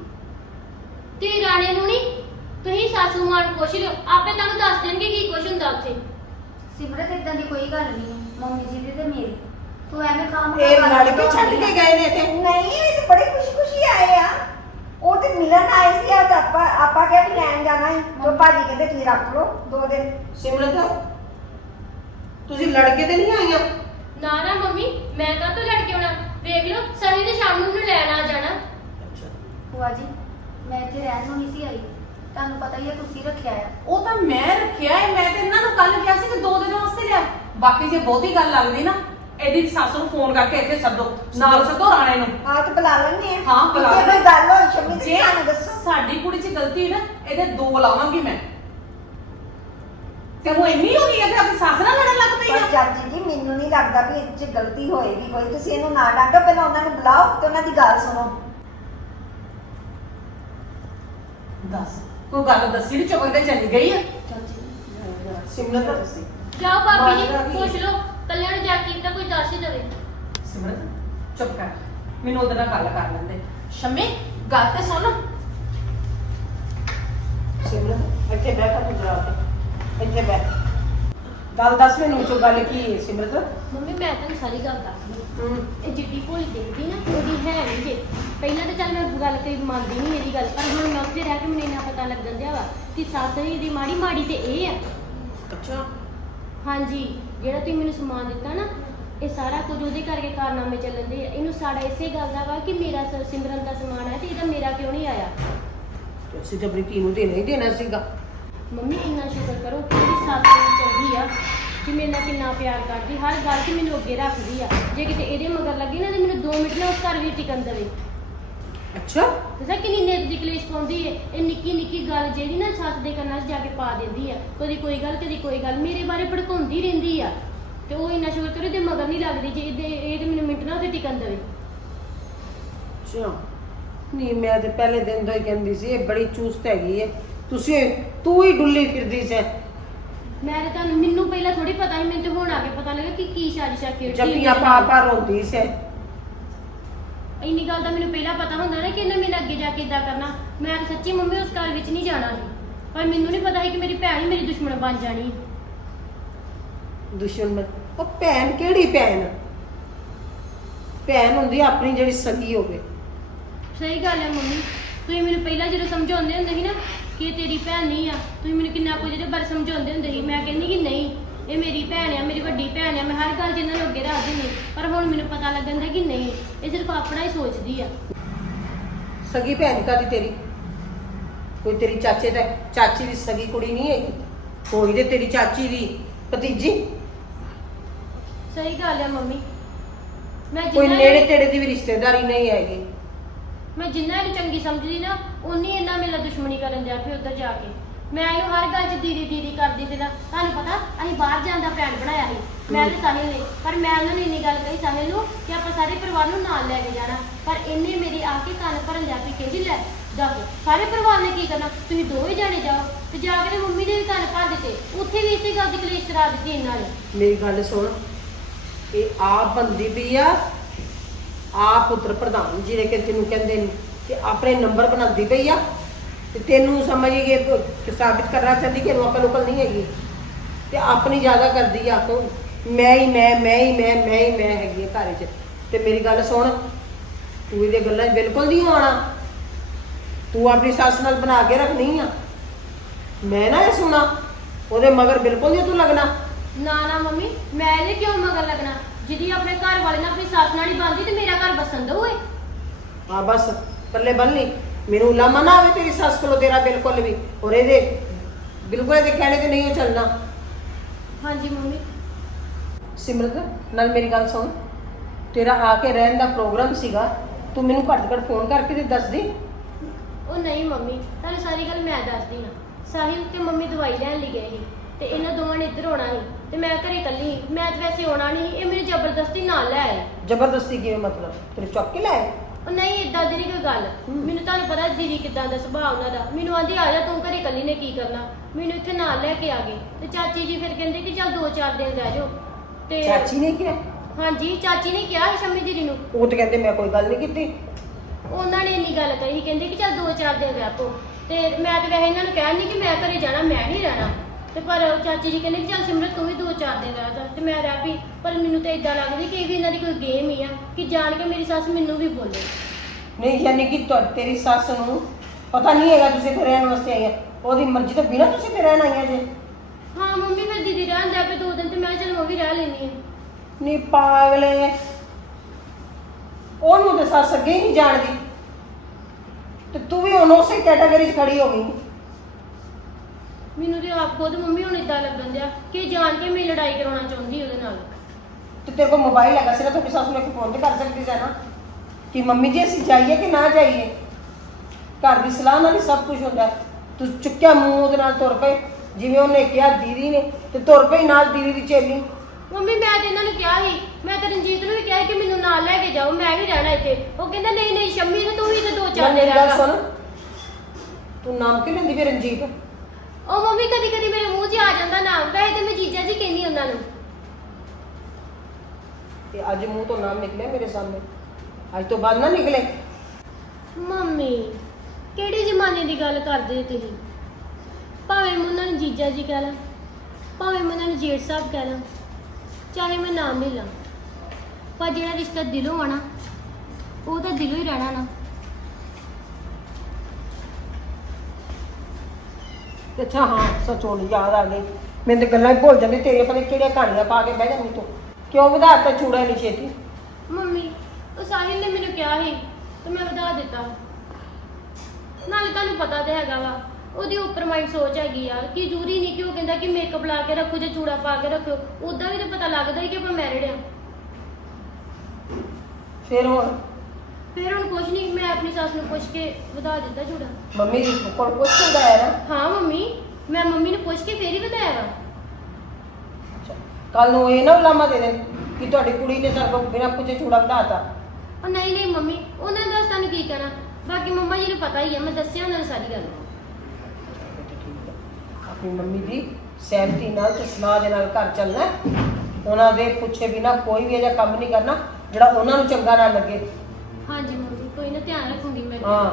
ਤੇ ਰਾਣੇ ਨੂੰ ਨਹੀਂ ਤੁਸੀਂ ਸਾਸੂ ਮਾਂ ਨੂੰ ਪੁੱਛ ਲਿਓ। ਆਪੇ ਤੁਹਾਨੂੰ ਦੱਸ ਦੇਣਗੇ ਕੀ ਕੁਝ ਹੁੰਦਾ ਉੱਥੇ। ਸਿਮਰਤ ਇਦਾਂ ਦੀ ਕੋਈ ਗੱਲ ਨਹੀਂ ਮੰਮੀ ਜੀ ਦੀ ਤੇ ਮੇਰੀ। ਤੂੰ ਐਵੇਂ ਖਾਮ ਇਹ ਲੜ ਕੇ ਛੱਡ ਕੇ ਗਏ ਨੇ ਇੱਥੇ। ਨਹੀਂ ਇਹ ਤਾਂ ਬੜੇ ਖੁਸ਼ੀ ਖੁਸ਼ੀ ਆਏ ਆ। ਉਹ ਤੇ ਮਿਲਣ ਆਏ ਸੀ ਆ ਤਾਂ ਆਪਾਂ ਆਪਾਂ ਕਿਹਾ ਵੀ ਲੈਣ ਜਾਣਾ ਹੈ। ਤੇ ਭਾਜੀ ਕਹਿੰਦੇ ਤੁਸੀਂ ਰੱਖ ਲਓ ਦੋ ਦਿਨ। ਸਿਮਰਤ ਤੁਸੀਂ ਲੜ ਕੇ ਤੇ ਨਹੀਂ ਆਈਆਂ? ਨਾ ਨਾ ਮੰਮੀ ਮੈਂ ਕਾਹ ਤੋਂ ਲੜ ਕੇ ਆਉਣਾ ਵੇਖ ਲਓ ਸਨੀ ਤੇ ਸ਼ਾਮ ਨੂੰ ਉਹਨੂੰ ਲੈਣ ਆ ਜਾਣਾ। ਭੂਆ ਜੀ ਮੈਂ ਇੱਥੇ ਰਹਿਣ ਨੂੰ ਨਹੀਂ ਸੀ ਆਈ। ਤੁਹਾਨੂੰ ਪਤਾ ਹੀ ਹੈ ਤੁਸੀਂ ਰੱਖਿਆ ਆ। ਉਹ ਤਾਂ ਮੈਂ ਰੱਖਿਆ ਹੈ ਮੈਂ ਤੇ ਇਹਨਾਂ ਨੂੰ ਕੱਲ ਕਿਹਾ ਸੀ ਕਿ ਦੋ ਦਿਨ ਵਾਸਤੇ ਲਿਆ। ਬਾਕੀ ਜੇ ਬਹੁਤੀ ਗੱਲ ਲੱਗਦੀ ਨਾ ਇਹਦੀ ਸੱਸ ਨੂੰ ਫੋਨ ਕਰਕੇ ਇੱਥੇ ਸੱਦੋ ਨਾਲ ਸੱਦੋ ਰਾਣੇ ਨੂੰ। ਆ ਤੇ ਬੁਲਾ ਲੈਣੇ ਆ। ਹਾਂ, ਬੁਲਾ ਜੇ ਕੋਈ ਲੈਂਦੇ। ਗੱਲ ਹੋਈ ਸ਼ਮੀ ਜੇ ਜੀ ਸਾਨੂੰ ਦੱਸੋ। ਸਾਡੀ ਕੁੜੀ 'ਚ ਗਲਤੀ ਹੋਈ ਨਾ ਇਹਦੇ ਦੋ ਲਾਵਾਂਗੀ ਮੈਂ। ਤੇ ਉਹ ਇੰਨੀ ਹੋ ਗਈ ਹੈ ਕਿ ਆਪਣੀ ਸੱਸ ਨਾਲ ਲੜਨ ਲੱਗ ਪਈ ਪਰ ਆ ਚਾਚੀ ਜੀ ਮੈਨੂੰ ਨਹੀਂ ਲੱਗਦਾ ਵੀ ਇਹ 'ਚ ਗਲਤੀ ਹੋਏਗੀ ਕੋਈ। ਤੁਸੀਂ ਇਹਨੂੰ ਨਾ ਡਾਂਟੋ ਪਹਿਲਾਂ ਉਹਨਾਂ ਨੂੰ ਬੁਲਾਓ ਤੇ ਉਹਨਾਂ ਦੀ ਗੱਲ ਸੁਣੋ। ਦੱਸ ਕੋਈ ਗੱਲ ਦੱਸੀ ਨਹੀਂ ਚੁੱਪ ਕੇ ਚਲੀ ਗਈ ਆ। ਸਿਮਰਤ ਜਾਓ ਭਾਬੀ ਜੀ। ਪੁੱਛ ਲਓ। ਕੱਲਿਆਂ ਨੂੰ ਜਾ ਕੇ ਤਾਂ ਕੋਈ ਦੱਸ ਹੀ ਦੇਵੇ। ਸਿਮਰਤ ਚੁੱਪ ਕਰ। ਮੈਨੂੰ ਉਹਦੇ ਨਾਲ ਗੱਲ ਕਰ ਲੈਂਦੇ। ਸ਼ਮੀ ਗੱਲ ਤੇ ਸੁਣ। ਸਿਮਰਤ ਇੱਥੇ ਬੈਠ ਕੇ ਜਰਾ ਕੇ ਇੱਥੇ ਬੈਠ ਗੱਲ ਦੱਸ ਮੈਨੂੰ ਚੋ ਗੱਲ ਕੀ ਹੈ ਸਿਮਰਤ? ਮੰਮੀ ਮੈਂ ਤੁਹਾਨੂੰ ਸਾਰੀ ਗੱਲ ਦੱਸਦੀ ਹੂੰ। ਇਹ ਜਿੱਡੀ ਭੋਲੀ ਦੇਖਦੀ ਨਾ ਉਹਦੀ ਹੈ ਨਹੀਂ ਜੇ। ਪਹਿਲਾਂ ਤਾਂ ਚੱਲ ਮੈਂ ਗੱਲ ਕੋਈ ਮੰਨਦੀ ਨਹੀਂ ਮੇਰੀ ਗੱਲ ਪਰ ਹੁਣ ਮੈਂ ਉੱਥੇ ਰਹਿ ਕੇ ਮੈਨੂੰ ਇੰਨਾ ਪਤਾ ਲੱਗਣ ਦਿਆ ਵਾ ਕਿ ਸੱਸ ਦੀ ਮਾੜੀ ਮਾੜੀ ਤੇ ਇਹ ਆ। ਅੱਛਾ। ਹਾਂਜੀ। ਜਿਹੜਾ ਤੁਸੀਂ ਮੈਨੂੰ ਸਮਾਨ ਦਿੱਤਾ ਨਾ ਇਹ ਸਾਰਾ ਕੁਝ ਉਹਦੇ ਕਰਕੇ ਕਾਰਨਾਮੇ ਚੱਲਣ ਦੇ ਆ। ਇਹਨੂੰ ਸਾੜਾ ਇਸੇ ਗੱਲ ਦਾ ਵਾ ਕਿ ਮੇਰਾ ਸ- ਸਿਮਰਨ ਦਾ ਸਮਾਨ ਹੈ ਤੇ ਇਹਦਾ ਮੇਰਾ ਕਿਉਂ ਨਹੀਂ ਆਇਆ? ਤੇ ਅਸੀਂ ਤਾਂ ਆਪਣੀ ਧੀ ਨੂੰ ਦੇਣਾ ਹੀ ਦੇਣਾ ਸੀਗਾ। ਮੰਮੀ ਇੰਨਾ ਸ਼ੁਕਰ ਕਰੋ ਕਿ ਉਹਦੀ ਸੱਸ ਮੇਰੀ ਚੰਗੀ ਆ ਕਿ ਮੇਰੇ ਨਾਲ ਕਿੰਨਾ ਪਿਆਰ ਕਰਦੀ ਹਰ ਗੱਲ 'ਚ ਮੈਨੂੰ ਅੱਗੇ ਰੱਖਦੀ ਆ। ਜੇ ਕਿਤੇ ਇਹਦੇ ਮਗਰ ਲੱਗੀ ਨਾ ਤੇ ਮੈਨੂੰ 2 ਮਿੰਟ ਨਾਲ ਉਸ ਘਰ ਵੀ ਟਿਕਣ ਦੇਵੇ। ਅੱਛਾ। ਦੱਸਾਂ ਕਿੰਨੀ ਨਿੱਤ ਦੀ ਕਲੇਸ਼ ਪਾਉਂਦੀ ਏ। ਇਹ ਨਿੱਕੀ ਨਿੱਕੀ ਗੱਲ ਜਿਹੜੀ ਨਾ ਸੱਸ ਦੇ ਕੰਨਾਂ 'ਚ ਜਾ ਕੇ ਪਾ ਦਿੰਦੀ ਆ। ਕਦੀ ਕੋਈ ਗੱਲ ਕਦੀ ਕੋਈ ਗੱਲ। ਮੇਰੇ ਬਾਰੇ ਭੜਕਾਉਂਦੀ ਰਹਿੰਦੀ ਆ। ਤੇ ਉਹ ਇੰਨਾ ਸ਼ੁਕਰ ਕਰੋ ਇਹਦੇ ਮਗਰ ਨਹੀਂ ਲੱਗਦੀ ਜੇ ਇਹਦੇ ਇਹ ਤੇ ਮੈਨੂੰ ਮਿੰਟ ਨਾਲ ਤੇ ਟਿਕਣ ਦੇਵੇ। ਅੱਛਾ। ਨਹੀਂ ਮੈਂ ਤੇ ਪਹਿਲੇ ਦਿਨ ਤੋਂ ਹੀ ਕਹਿੰਦੀ ਸੀ ਇਹ ਬੜੀ ਚੁਸਤ ਹੈਗੀ ਹੈ ਤੁਸੀਂ ਤੂੰ ਹੀ ਡੁੱਲੀ ਫਿਰਦੀ ਸੈਂ। ਮੈਂ ਤੇ ਤੁਹਾਨੂੰ ਮੈਨੂੰ ਪਹਿਲਾਂ ਥੋੜੀ ਪਤਾ ਸੀ ਮੈਨੂੰ ਤੇ ਹੁਣ ਆ ਕੇ ਪਤਾ ਲੱਗਾ ਕਿ ਕੀ ਸਾਜ਼ਿਸ਼ਾ ਕਿਹੜੀ ਜੱਪੀਆਂ ਪਾ ਪਾ ਰੋਂਦੀ ਸੈਂ। ਇੰਨੀ ਗੱਲ ਦਾ ਮੈਨੂੰ ਪਹਿਲਾਂ ਪਤਾ ਹੁੰਦਾ ਨਾ ਕਿ ਇਹਨੇ ਮੇਰੇ ਅੱਗੇ ਜਾ ਕੇ ਇਦਾਂ ਕਰਨਾ। ਮੈਂ ਤਾਂ ਸੱਚੀ ਮੰਮੀ ਉਸ ਘਰ ਵਿੱਚ ਨਹੀਂ ਜਾਣਾ ਸੀ। ਪਰ ਮੈਨੂੰ ਨਹੀਂ ਪਤਾ ਸੀ ਕਿ ਮੇਰੀ ਭੈਣ ਹੀ ਮੇਰੀ ਦੁਸ਼ਮਣ ਬਣ ਜਾਣੀ ਦੁਸ਼ਮਣ? ਬਣ- ਉਹ ਭੈਣ ਕਿਹੜੀ ਭੈਣ? ਭੈਣ ਹੁੰਦੀ ਆ ਆਪਣੀ ਜਿਹੜੀ ਸਗੀ ਹੋਵੇ। ਸਹੀ ਗੱਲ ਹੈ ਮੰਮੀ। ਤੁਸੀਂ ਮੈਨੂੰ ਪਹਿਲਾਂ ਜਦੋਂ ਸਮਝਾਉਂਦੇ ਹੁੰਦੇ ਸੀ ਨਾ ਕਿ ਇਹ ਤੇਰੀ ਭੈਣ ਨਹੀਂ ਆ ਤੁਸੀਂ ਮੈਨੂੰ ਕਿੰਨਾ ਕੁਝ ਇਹਦੇ ਬਾਰੇ ਸਮਝਾਉਂਦੇ ਹੁੰਦੇ ਸੀ ਮੈਂ ਕਹਿੰਦੀ ਕਿ ਨਹੀਂ। ਇਹ ਮੇਰੀ ਭੈਣ ਆ ਮੇਰੀ ਵੱਡੀ ਭੈਣ ਆ ਮੈਂ ਹਰ ਗੱਲ ਇਹਨਾਂ ਨੂੰ ਅੱਗੇ ਰੱਖਦੀ ਨਹੀਂ ਪਰ ਹੁਣ ਮੈਨੂੰ ਪਤਾ ਲੱਗਣ ਦਾ ਕਿ ਨਹੀਂ ਇਹ ਸਿਰਫ ਆਪਣਾ ਹੀ ਸੋਚਦੀ ਆ। ਸਗੀ ਭੈਣ ਕਾਦੀ ਤੇਰੀ? ਕੋਈ ਤੇਰੀ ਚਾਚੇ ਦਾ ਚਾਚੀ ਦੀ ਸਗੀ ਕੁੜੀ ਨਹੀਂ ਹੈਗੀ? ਕੋਈ ਤੇ ਤੇਰੀ ਚਾਚੀ ਦੀ ਭਤੀਜੀ? ਸਹੀ ਗੱਲ ਹੈ ਮੰਮੀ। ਮੈਂ ਕੋਈ ਜਿੰਨਾ ਨੇੜੇ ਤੇੜੇ ਦੀ ਵੀ ਰਿਸ਼ਤੇਦਾਰੀ ਨਹੀਂ ਹੈਗੀ। ਮੈਂ ਜਿੰਨਾ ਇਹਨੂੰ ਚੰਗੀ ਸਮਝਦੀ ਨਾ ਉਨੀ ਇਹਨਾਂ ਮੇਰੇ ਨਾਲ ਦੁਸ਼ਮਣੀ ਕਰਨ ਜਾ ਪਈ ਉੱਧਰ ਜਾ ਕੇ। ਮੈਂ ਇਹਨੂੰ ਹਰ ਗੱਲ 'ਚ ਦੀਦੀ ਦੀਦੀ ਕਰਦੀ ਤੇ ਨਾ ਤੁਹਾਨੂੰ ਪਤਾ, ਅਸੀਂ ਬਾਹਰ ਜਾਣ ਦਾ ਪਲਾਨ ਬਣਾਇਆ ਸੀ। ਮੈਂ ਤੇ ਸਾਹਿਲ ਨੇ। ਪਰ ਮੈਂ ਉਹਨਾਂ ਨੂੰ ਇੰਨੀ ਗੱਲ ਕਹੀ ਸਾਹਿਲ ਨੂੰ ਕਿ ਆਪਾਂ ਸਾਰੇ ਪਰਿਵਾਰ ਨੂੰ ਨਾਲ ਲੈ ਕੇ ਜਾਣਾ। ਪਰ ਇਹਨੇ ਮੇਰੀ ਆ ਕੇ ਕੰਨ ਭਰਨ ਜਾ ਪਈ ਕਹਿੰਦੀ, ਲੈ, ਦੱਸ, ਸਾਰੇ ਪਰਿਵਾਰ ਨੇ ਕੀ ਕਰਨਾ? ਤੁਸੀਂ ਦੋਵੇਂ ਜਾਣੇ ਜਾਓ। ਤੇ ਜਾ ਕੇ ਤੇ ਮੰਮੀ ਦੇ ਵੀ ਕੰਨ ਭਰ ਦਿੱਤੇ। ਉੱਥੇ ਵੀ ਇਸੇ ਗੱਲ ਦੀ ਕਲੇਸ਼ ਕਰਾ ਦਿੱਤੀ ਇਹਨਾਂ ਨੇ। ਮੇਰੀ ਗੱਲ ਸੁਣ। ਇਹ ਆਪ ਬੰਦੀ ਪਈ ਆ। ਆਪ ਪੁੱਤਰ ਪ੍ਰਧਾਨ ਜਿਹੜੇ ਕਿ ਤੈਨੂੰ ਕਹਿੰਦੇ ਨੇ ਕਿ ਆਪਣੇ ਨੰਬਰ ਬਣਾਉਂਦੀ ਪਈ ਆ। ਤੇ ਤੈਨੂੰ ਸਮਝ ਗਏ ਕਿ ਸਾਬਿਤ ਕਰਨਾ ਚਾਹੁੰਦੀ ਕਿ ਲੋਕਲ ਲੋਕਲ ਨਹੀਂ ਹੈਗੀ। ਤੇ ਆਪਣੀ ਜ਼ਿਆਦਾ ਕਰਦੀ ਆ ਤੂੰ। ਮੈਂ ਹੀ ਮੈਂ ਮੈਂ ਹੀ ਮੈਂ ਮੈਂ ਹੀ ਮੈਂ ਹੈਗੀ ਆ ਘਰ 'ਚ ਤੇ ਮੇਰੀ ਗੱਲ ਸੁਣ ਤੂੰ ਇਹਦੇ ਗੱਲਾਂ 'ਚ ਬਿਲਕੁਲ ਨਹੀਂ ਆਉਣਾ। ਤੂੰ ਆਪਣੀ ਸੱਸ ਨਾਲ ਬਣਾ ਕੇ ਰੱਖਣੀ ਆ। ਮੈਂ ਨਾ ਇਹ ਸੁਣਾ ਉਹਦੇ ਮਗਰ ਬਿਲਕੁਲ ਨਹੀਂ ਤੂੰ ਲੱਗਣਾ। ਨਾ ਨਾ ਮੰਮੀ ਮੈਂ ਇਹਦੇ ਕਿਉਂ ਮਗਰ ਲੱਗਣਾ? ਜਿਹਦੀ ਆਪਣੇ ਘਰ ਵਾਲੇ ਨਾਲ ਆਪਣੀ ਸੱਸ ਨਾਲ ਹੀ ਬੰਦੀ ਤੇ ਮੇਰਾ ਘਰ ਬਸਣ ਦੋ ਏ ਹਾਂ ਬਸ ਪੱਲੇ ਬੰਨ ਲਈ। ਮੈਨੂੰ ਲਾਮਾ ਨਾ ਆਵੇ ਤੇਰੀ ਸੱਸ ਕੋਲੋਂ ਤੇਰਾ ਬਿਲਕੁਲ ਵੀ। ਔਰ ਇਹਦੇ ਬਿਲਕੁਲ ਇਹਦੇ ਕਹਿਣੇ ਤੇ ਨਹੀਂ ਚੱਲਣਾ। ਹਾਂਜੀ ਮੰਮੀ। ਸਿਮਰਤ ਨਾਲ ਮੇਰੀ ਗੱਲ ਸੁਣ। ਤੇਰਾ ਆ ਕੇ ਰਹਿਣ ਦਾ ਪ੍ਰੋਗਰਾਮ ਸੀਗਾ। ਤੂੰ ਮੈਨੂੰ ਘੱਟ ਘੱਟ ਫੋਨ ਕਰਕੇ ਤੇ ਦੱਸ ਦੇ। ਉਹ ਨਹੀਂ ਮੰਮੀ। ਤੁਹਾਨੂੰ ਸਾਰੀ ਗੱਲ ਮੈਂ ਦੱਸਦੀ ਨਾ ਸਾਹਿਲ ਤੇ ਮੰਮੀ ਦਵਾਈ ਲੈਣ ਲਈ ਗਏ ਸੀ ਤੇ ਇਹਨਾਂ ਦੋਵਾਂ ਨੇ ਇੱਧਰ ਆਉਣਾ ਸੀ ਤੇ ਮੈਂ ਘਰੇ ਇਕੱਲੀ ਸੀ। ਮੈਂ ਤਾਂ ਵੈਸੇ ਆਉਣਾ ਨਹੀਂ ਸੀ, ਇਹ ਮੈਨੂੰ ਜ਼ਬਰਦਸਤੀ ਨਾਲ ਲੈ ਆਏ। ਜ਼ਬਰਦਸਤੀ ਕਿਵੇਂ ਮਤਲਬ? ਤੇਰੇ ਚੁੱਕ ਕੇ ਲਾਏ ਉਹ ਨਹੀਂ ਇਦਾਂ ਦੀ ਨਹੀਂ ਕੋਈ ਗੱਲ। ਮੈਨੂੰ ਤੁਹਾਨੂੰ ਪਤਾ ਦੀਦੀ ਕਿਦਾਂ ਦਾ ਸੁਭਾਅ ਉਹਨਾਂ ਦਾ। ਮੈਨੂੰ ਆਂਦੀ ਆ ਜਾ ਤੂੰ ਘਰੇ ਇਕੱਲੀ ਨੇ ਕੀ ਕਰਨਾ? ਮੈਨੂੰ ਇੱਥੇ ਨਾਲ ਲੈ ਕੇ ਆ ਗਏ ਤੇ ਚਾਚੀ ਜੀ ਫਿਰ ਕਹਿੰਦੇ ਕਿ ਚੱਲ ਦੋ ਚਾਰ ਦਿਨ ਰਹਿ ਜਾਓ। ਤੇ ਚਾਚੀ ਨੇ ਕਿਹਾ? ਹਾਂਜੀ ਚਾਚੀ ਨੇ ਕਿਹਾ ਸ਼ੰਮੀ ਦੀਦੀ ਨੂੰ। ਉਹ ਤੇ ਕਹਿੰਦੇ ਮੈਂ ਕੋਈ ਗੱਲ ਨਹੀਂ ਕੀਤੀ। ਉਹਨਾਂ ਨੇ ਇੰਨੀ ਗੱਲ ਕਹੀ ਕਹਿੰਦੇ ਕਿ ਚੱਲ ਦੋ ਚਾਰ ਦਿਨ ਰਹਿ ਪੋ ਤੇ ਮੈਂ ਤੇ ਵੈਸੇ ਇਹਨਾਂ ਨੂੰ ਕਹਿਣ ਨਹੀਂ ਕਿ ਮੈਂ ਘਰੇ ਜਾਣਾ ਮੈਂ ਨਹੀਂ ਰਹਿਣਾ। ਤੇ ਪਰ ਉਹ ਚਾਚੀ ਜੀ ਕਹਿੰਦੇ ਕਿ ਚੱਲ ਸਿਮਰਤ ਤੂੰ ਵੀ ਦੋ ਚਾਰ ਦਿਨ ਰਹਿ ਜਾ। ਤੇ ਮੈਂ ਰਹਿ ਪਈ ਪਰ ਮੈਨੂੰ ਤਾਂ ਇਦਾਂ ਲੱਗਦੀ ਕਿ ਇਹ ਵੀ ਇਹਨਾਂ ਦੀ ਕੋਈ ਗੇਮ ਹੀ ਆ ਕਿ ਜਾਣ ਕੇ ਮੇਰੀ ਸੱਸ ਮੈਨੂੰ ਵੀ ਬੋਲੇ। ਨਹੀਂ ਯਾਨੀ ਕਿ ਤੁਹਾ- ਤੇਰੀ ਸੱਸ ਨੂੰ ਪਤਾ ਨਹੀਂ ਹੈਗਾ ਤੁਸੀਂ ਇੱਥੇ ਰਹਿਣ ਵਾਸਤੇ ਆਈਆਂ ਉਹਦੀ ਮਰਜ਼ੀ ਤੋਂ ਬਿਨਾਂ ਤੁਸੀਂ ਇੱਥੇ ਰਹਿਣ ਆਈਆਂ ਜੇ। ਹਾਂ ਮੰਮੀ ਫਿਰ ਦੀਦੀ ਰਹਿਣ ਜਾ ਪਏ ਦੋ ਦਿਨ ਤੇ ਮੈਂ ਕਿਹਾ ਚੱਲ ਮੈਂ ਵੀ ਰਹਿ ਲੈਣੀ ਨੀ ਪਾਗਲੇ ਉਹਨੂੰ ਤੇ ਸੱਸ ਅੱਗੇ ਹੀ ਨਹੀਂ ਜਾਣਦੀ। ਤੇ ਤੂੰ ਵੀ ਹੁਣ ਉਸੇ ਕੈਟਾਗਰੀ 'ਚ ਖੜੀ ਹੋ ਗਈ। ਮੈਨੂੰ ਤੇ ਆਪ ਖੁਦ ਮੰਮੀ ਹੁਣ ਇਦਾਂ ਲੱਗਣ ਦਿਆ ਕਿ ਜਾਣ ਕੇ ਮੈਂ ਲੜਾਈ ਕਰਾਉਣਾ ਚਾਹੁੰਦੀ ਉਹਦੇ ਨਾਲ। ਤੇ ਤੇਰੇ ਕੋਲ ਮੋਬਾਈਲ ਹੈਗਾ ਸੀ ਨਾ ਤੁਹਾਡੀ ਸੱਸ ਨੂੰ ਇੱਕ ਫੋਨ ਤੇ ਕਰ ਸਕਦੀ ਸੀ ਨਾ। ਕਿ ਮੰਮੀ ਜੀ ਅਸੀਂ ਜਾਈਏ ਕਿ ਨਾ ਜਾਈਏ? ਘਰ ਦੀ ਸਲਾਹ ਨਾਲ ਹੀ ਸਭ ਕੁਝ ਹੁੰਦਾ। ਹੈ। ਤੂੰ ਚੁੱਕਿਆ ਮੂੰਹ ਉਹਦੇ ਨਾਲ ਤੁਰ ਪਏ। ਜਿਵੇਂ ਉਹਨੇ ਕਿਹਾ ਦੀਦੀ ਨੇ ਤੇ ਤੁਰ ਪਈ ਨਾਲ ਦੀਦੀ ਦੀ ਚੇਲੀ। ਮੰਮੀ ਮੈਂ ਤੇ ਇਹਨਾਂ ਨੂੰ ਕਿਹਾ ਸੀ ਮੈਂ ਤੇ ਰਣਜੀਤ ਨੂੰ ਵੀ ਕਿਹਾ ਸੀ ਕਿ ਮੈਨੂੰ ਨਾਲ ਲੈ ਕੇ ਜਾਓ ਮੈਂ ਵੀ ਰਹਿਣਾ ਇੱਥੇ। ਉਹ ਕਹਿੰਦਾ ਨਹੀਂ ਨਹੀਂ ਸ਼ੰਮੀ ਤੇ ਤੂੰ ਵੀ ਤੇ ਦੋ ਚਾਰ ਦਿਨ ਗੱਲ ਰਹਿ ਸੁਣ। ਤੂੰ ਨਾਮ ਕਿਉਂ ਲੈਂਦੀ ਫਿਰ ਰਣਜੀਤ? ਉਹ ਮੰਮੀ ਕਦੀ ਕਦੀ ਮੇਰੇ ਮੂੰਹ 'ਚ ਆ ਜਾਂਦਾ ਨਾਮ। ਵੈਸੇ ਤੇ ਮੈਂ ਜੀਜਾ ਜੀ ਕਹਿੰਦੀ ਉਹਨਾਂ ਨੂੰ। ਤੇ ਅੱਜ ਮੂੰਹ ਤੋਂ ਨਾਮ ਨਿਕਲਿਆ ਮੇਰੇ ਸਾਹਮਣੇ। ਅੱਜ ਤੋਂ ਬਾਅਦ ਨਾ ਨਿਕਲੇ। ਮੰਮੀ ਕਿਹੜੇ ਜ਼ਮਾਨੇ ਦੀ ਗੱਲ ਕਰਦੇ ਹੋ ਤੁਸੀਂ? ਭਾਵੇਂ ਮੈਂ ਉਹਨਾਂ ਨੂੰ ਜੀਜਾ ਜੀ ਕਹਿ ਲਾਂ ਭਾਵੇਂ ਮੈਂ ਉਹਨਾਂ ਨੂੰ ਜੇਠ ਸਾਹਿਬ ਕਹਿ ਲਾਂ ਚਾਹੇ ਮੈਂ ਨਾਮ ਲੈ ਲਾਂ। ਪਰ ਜਿਹੜਾ ਰਿਸ਼ਤਾ ਦਿਲੋਂ ਆਣਾ ਉਹ ਤਾਂ ਦਿਲੋਂ ਹੀ ਰਹਿਣਾ ਨਾ। ਅੱਛਾ ਹਾਂ ਸੱਚ ਹੁਣ ਯਾਦ ਆ ਗਈ। ਮੈਨੂੰ ਤੇ ਗੱਲਾਂ ਹੀ ਭੁੱਲ ਜਾਂਦੀ ਤੇਰੀਆਂ ਪਤਾ ਕਿਹੜੀਆਂ ਕਹਾਣੀਆਂ ਪਾ ਕੇ ਬਹਿ ਜਾਂਦੀ ਤੂੰ। ਕਿਉਂ ਵਧਾਤਾ ਚੂੜਾ ਨਹੀਂ ਛੇਤੀ? ਮੰਮੀ ਉਹ ਸਾਹਿਲ ਨੇ ਮੈਨੂੰ ਕਿਹਾ ਸੀ ਤੇ ਮੈਂ ਵਧਾ ਦਿੱਤਾ। ਨਾਲੇ ਤੁਹਾਨੂੰ ਪਤਾ ਤੇ ਹੈਗਾ ਵਾ ਉਹਦੀ ਉੱਪਰ ਮਾਈਂਡ ਸੋਚ ਹੈਗੀ ਆ ਕਿ ਜ਼ਰੂਰੀ ਨਹੀਂ ਕਿ ਉਹ ਕਹਿੰਦਾ ਕਿ ਮੇਕਅਪ ਲਾ ਕੇ ਰੱਖੋ ਜਾਂ ਚੂੜਾ ਪਾ ਕੇ ਰੱਖੋ ਉਦਾਂ ਵੀ ਤਾਂ ਪਤਾ ਲੱਗਦਾ ਹੀ ਕਿ ਆਪਾਂ ਮੈਰਿਡ ਆ। ਫਿਰ ਹੁਣ ਫਿਰ ਹੁਣ ਕੁਛ ਨਹੀਂ ਮੈਂ ਆਪਣੀ ਸੱਸ ਨੂੰ ਪੁੱਛ ਕੇ ਵਧਾ ਦਿੱਤਾ ਚੂੜਾ ਮੰਮੀ ਦੀ ਕੋਲ ਕੁਛ ਹੁੰਦਾ ਹੈ ਨਾ? ਹਾਂ ਮੰਮੀ ਮੈਂ ਮੰਮੀ ਨੂੰ ਪੁੱਛ ਕੇ ਫੇਰ ਹੀ ਵਧਾਇਆ ਵਾ। ਕੱਲ ਨੂੰ ਇਹ ਨਾ ਉਲਾਮਾ ਦੇ ਦੇ ਕਿ ਤੁਹਾਡੀ ਕੁੜੀ ਨੇ ਸਾਡੇ ਕੋਲ ਬਿਨਾਂ ਪੁੱਛੇ ਚੂੜਾ ਵਧਾਤਾ। ਉਹ ਨਹੀਂ ਨਹੀਂ ਮੰਮੀ ਉਹਨਾਂ ਦਾ ਤੁਹਾਨੂੰ ਕੀ ਕਹਿਣਾ। ਬਾਕੀ ਮੰਮਾ ਜੀ ਨੂੰ ਪਤਾ ਹੀ ਆ ਮੈਂ ਦੱਸਿਆ ਉਹਨਾਂ ਨੂੰ ਸਾਰੀ ਗੱਲ। ਆਪਣੀ ਮੰਮੀ ਦੀ ਸਹਿਮਤੀ ਨਾਲ ਤੇ ਸਲਾਹ ਦੇ ਨਾਲ ਘਰ ਚੱਲਣਾ ਹੈ। ਉਹਨਾਂ ਦੇ ਪੁੱਛੇ ਬਿਨਾਂ ਕੋਈ ਵੀ ਅਜਿਹਾ ਕੰਮ ਨਹੀਂ ਕਰਨਾ ਜਿਹੜਾ ਉਹਨਾਂ ਨੂੰ ਚੰਗਾ ਨਾ ਲੱਗੇ। ਹਾਂਜੀ ਮੰਮੀ ਕੋਈ ਨਾ ਧਿਆਨ ਰੱਖੂੰਗੀ ਮੈਂ। ਹਾਂ।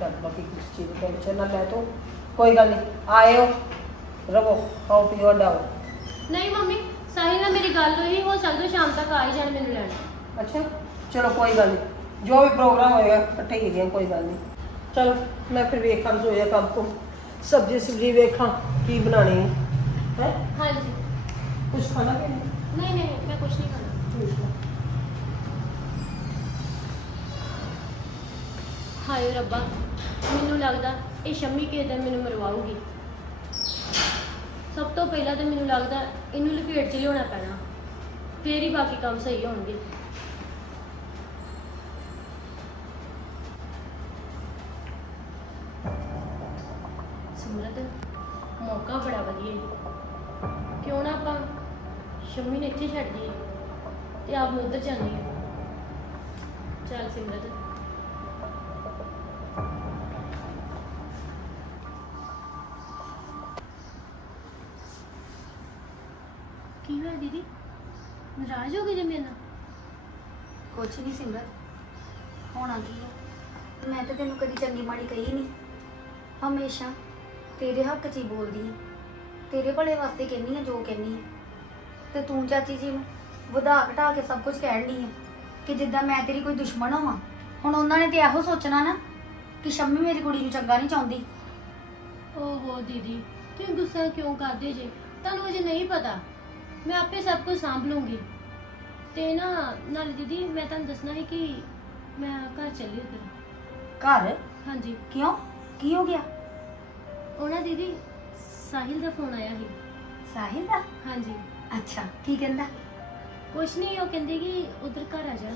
ਚੱਲ ਬਾਕੀ ਕਿਸ ਚੀਜ਼ ਦੀ ਟੈਨਸ਼ਨ ਨਾ ਲੈ ਤੂੰ। ਕੋਈ ਗੱਲ ਨਹੀਂ ਆਇਓ ਰਵੋ ਖਾਓ ਪੀਓ ਡਾਓ ਨਹੀਂ ਮੰਮੀ ਸਾਹਿਲ ਨਾਲ ਮੇਰੀ ਗੱਲ ਹੋਈ ਹੋ ਸਕਦਾ ਸ਼ਾਮ ਤੱਕ ਆ ਹੀ ਜਾਣ ਮੈਨੂੰ ਲੈਣ। ਅੱਛਾ ਚਲੋ ਕੋਈ ਗੱਲ ਨਹੀਂ। ਜੋ ਵੀ ਪ੍ਰੋਗਰਾਮ ਹੋਏਗਾ ਇਕੱਠੇ ਹੀ ਹੈਗੇ ਹਾਂ, ਕੋਈ ਗੱਲ ਨਹੀਂ। ਚਲੋ ਮੈਂ ਫਿਰ ਵੇਖਾਂ ਰਸੋਈ ਦਾ ਕੰਮ ਕੋ ਸਬਜ਼ੀ ਸਬਜ਼ੀ ਵੇਖਾਂ ਕੀ ਬਣਾਣੀ ਹੈ ਹੈ? ਹਾਂਜੀ। ਕੁਝ ਖਾਣਾ ਕਿ ਨਹੀਂ? ਨਹੀਂ ਨਹੀਂ ਮੈਂ ਕੁਝ ਨਹੀਂ ਖਾਣਾ। ਠੀਕ ਹੈ ਹਾਏ ਰੱਬਾ, ਮੈਨੂੰ ਲੱਗਦਾ ਇਹ ਸ਼ੰਮੀ ਕਿਸੇ ਦਿਨ ਮੈਨੂੰ ਮਰਵਾਉਗੀ ਸਭ ਤੋਂ ਪਹਿਲਾਂ ਤਾਂ ਮੈਨੂੰ ਲੱਗਦਾ ਇਹਨੂੰ ਲਪੇਟ 'ਚ ਲਿਆਉਣਾ ਪੈਣਾ। ਫੇਰ ਹੀ ਬਾਕੀ ਕੰਮ ਸਹੀ ਹੋਣਗੇ। ਸਿਮਰਤ, ਮੌਕਾ ਬੜਾ ਵਧੀਆ ਹੈ ਕਿਉਂ ਨਾ ਆਪਾਂ ਸ਼ੰਮੀ ਨੂੰ ਇੱਥੇ ਛੱਡ ਦਈਏ ਤੇ ਆਪ ਨੂੰ ਉੱਧਰ ਜਾਂਦੇ ਹਾਂ ਚੱਲ ਸਿਮਰਤ ਕੀ ਹੋਇਆ ਦੀਦੀ? ਨਾਰਾਜ਼ ਹੋ ਗਏ ਜੇ ਮੇਰੇ ਨਾਲ? ਕੁਛ ਨਹੀਂ ਸਿਮਰਤ ਹੋਣਾ ਕੀ ਹੈ ਮੈਂ ਤਾਂ ਤੈਨੂੰ ਕਦੀ ਚੰਗੀ ਮਾੜੀ ਕਹੀ ਨਹੀਂ ਹਮੇਸ਼ਾ ਤੇਰੇ ਹੱਕ 'ਚ ਹੀ ਬੋਲਦੀ ਹਾਂ ਤੇਰੇ ਭਲੇ ਵਾਸਤੇ ਕਹਿੰਦੀ ਹਾਂ ਜੋ ਕਹਿੰਦੀ ਹਾਂ ਤੇ ਤੂੰ ਚਾਚੀ ਜੀ ਨੂੰ ਵਧਾ ਘਟਾ ਕੇ ਸਭ ਕੁਝ ਕਹਿਣ ਦੀ ਹੈ ਕਿ ਜਿੱਦਾਂ ਮੈਂ ਤੇਰੀ ਕੋਈ ਦੁਸ਼ਮਣ ਹੋਵਾਂ ਹੁਣ ਉਹਨਾਂ ਨੇ ਤੇ ਇਹੋ ਸੋਚਣਾ ਨਾ ਕਿ ਸ਼ੰਮੀ ਮੇਰੀ ਕੁੜੀ ਨੂੰ ਚੰਗਾ ਨਹੀਂ ਚਾਹੁੰਦੀ। ਓਹੋ ਦੀਦੀ ਤੁਸੀਂ ਗੁੱਸਾ ਕਿਉਂ ਕਰਦੇ ਜੇ? ਤੁਹਾਨੂੰ ਅਜੇ ਨਹੀਂ ਪਤਾ। ਮੈਂ ਆਪੇ ਸਭ ਕੁਝ ਸੰਭ ਲੂੰਗੀ ਤੇ ਨਾ ਨਾਲ ਦੀਦੀ ਮੈਂ ਤੁਹਾਨੂੰ ਦੱਸਣਾ ਹੈ ਕਿ ਮੈਂ ਘਰ ਚੱਲੀ ਉਧਰ। ਘਰ? ਹਾਂਜੀ। ਕਿਉਂ? ਕੀ ਹੋ ਗਿਆ? ਉਹਨਾਂ ਦੀਦੀ ਸਾਹਿਲ ਦਾ ਫੋਨ ਆਇਆ ਸੀ। ਸਾਹਿਲ ਦਾ? ਹਾਂਜੀ। ਅੱਛਾ ਕੀ ਕਹਿੰਦਾ? ਕੁਛ ਨਹੀਂ ਉਹ ਕਹਿੰਦੇ ਕਿ ਉਧਰ ਘਰ ਆ ਜਾ।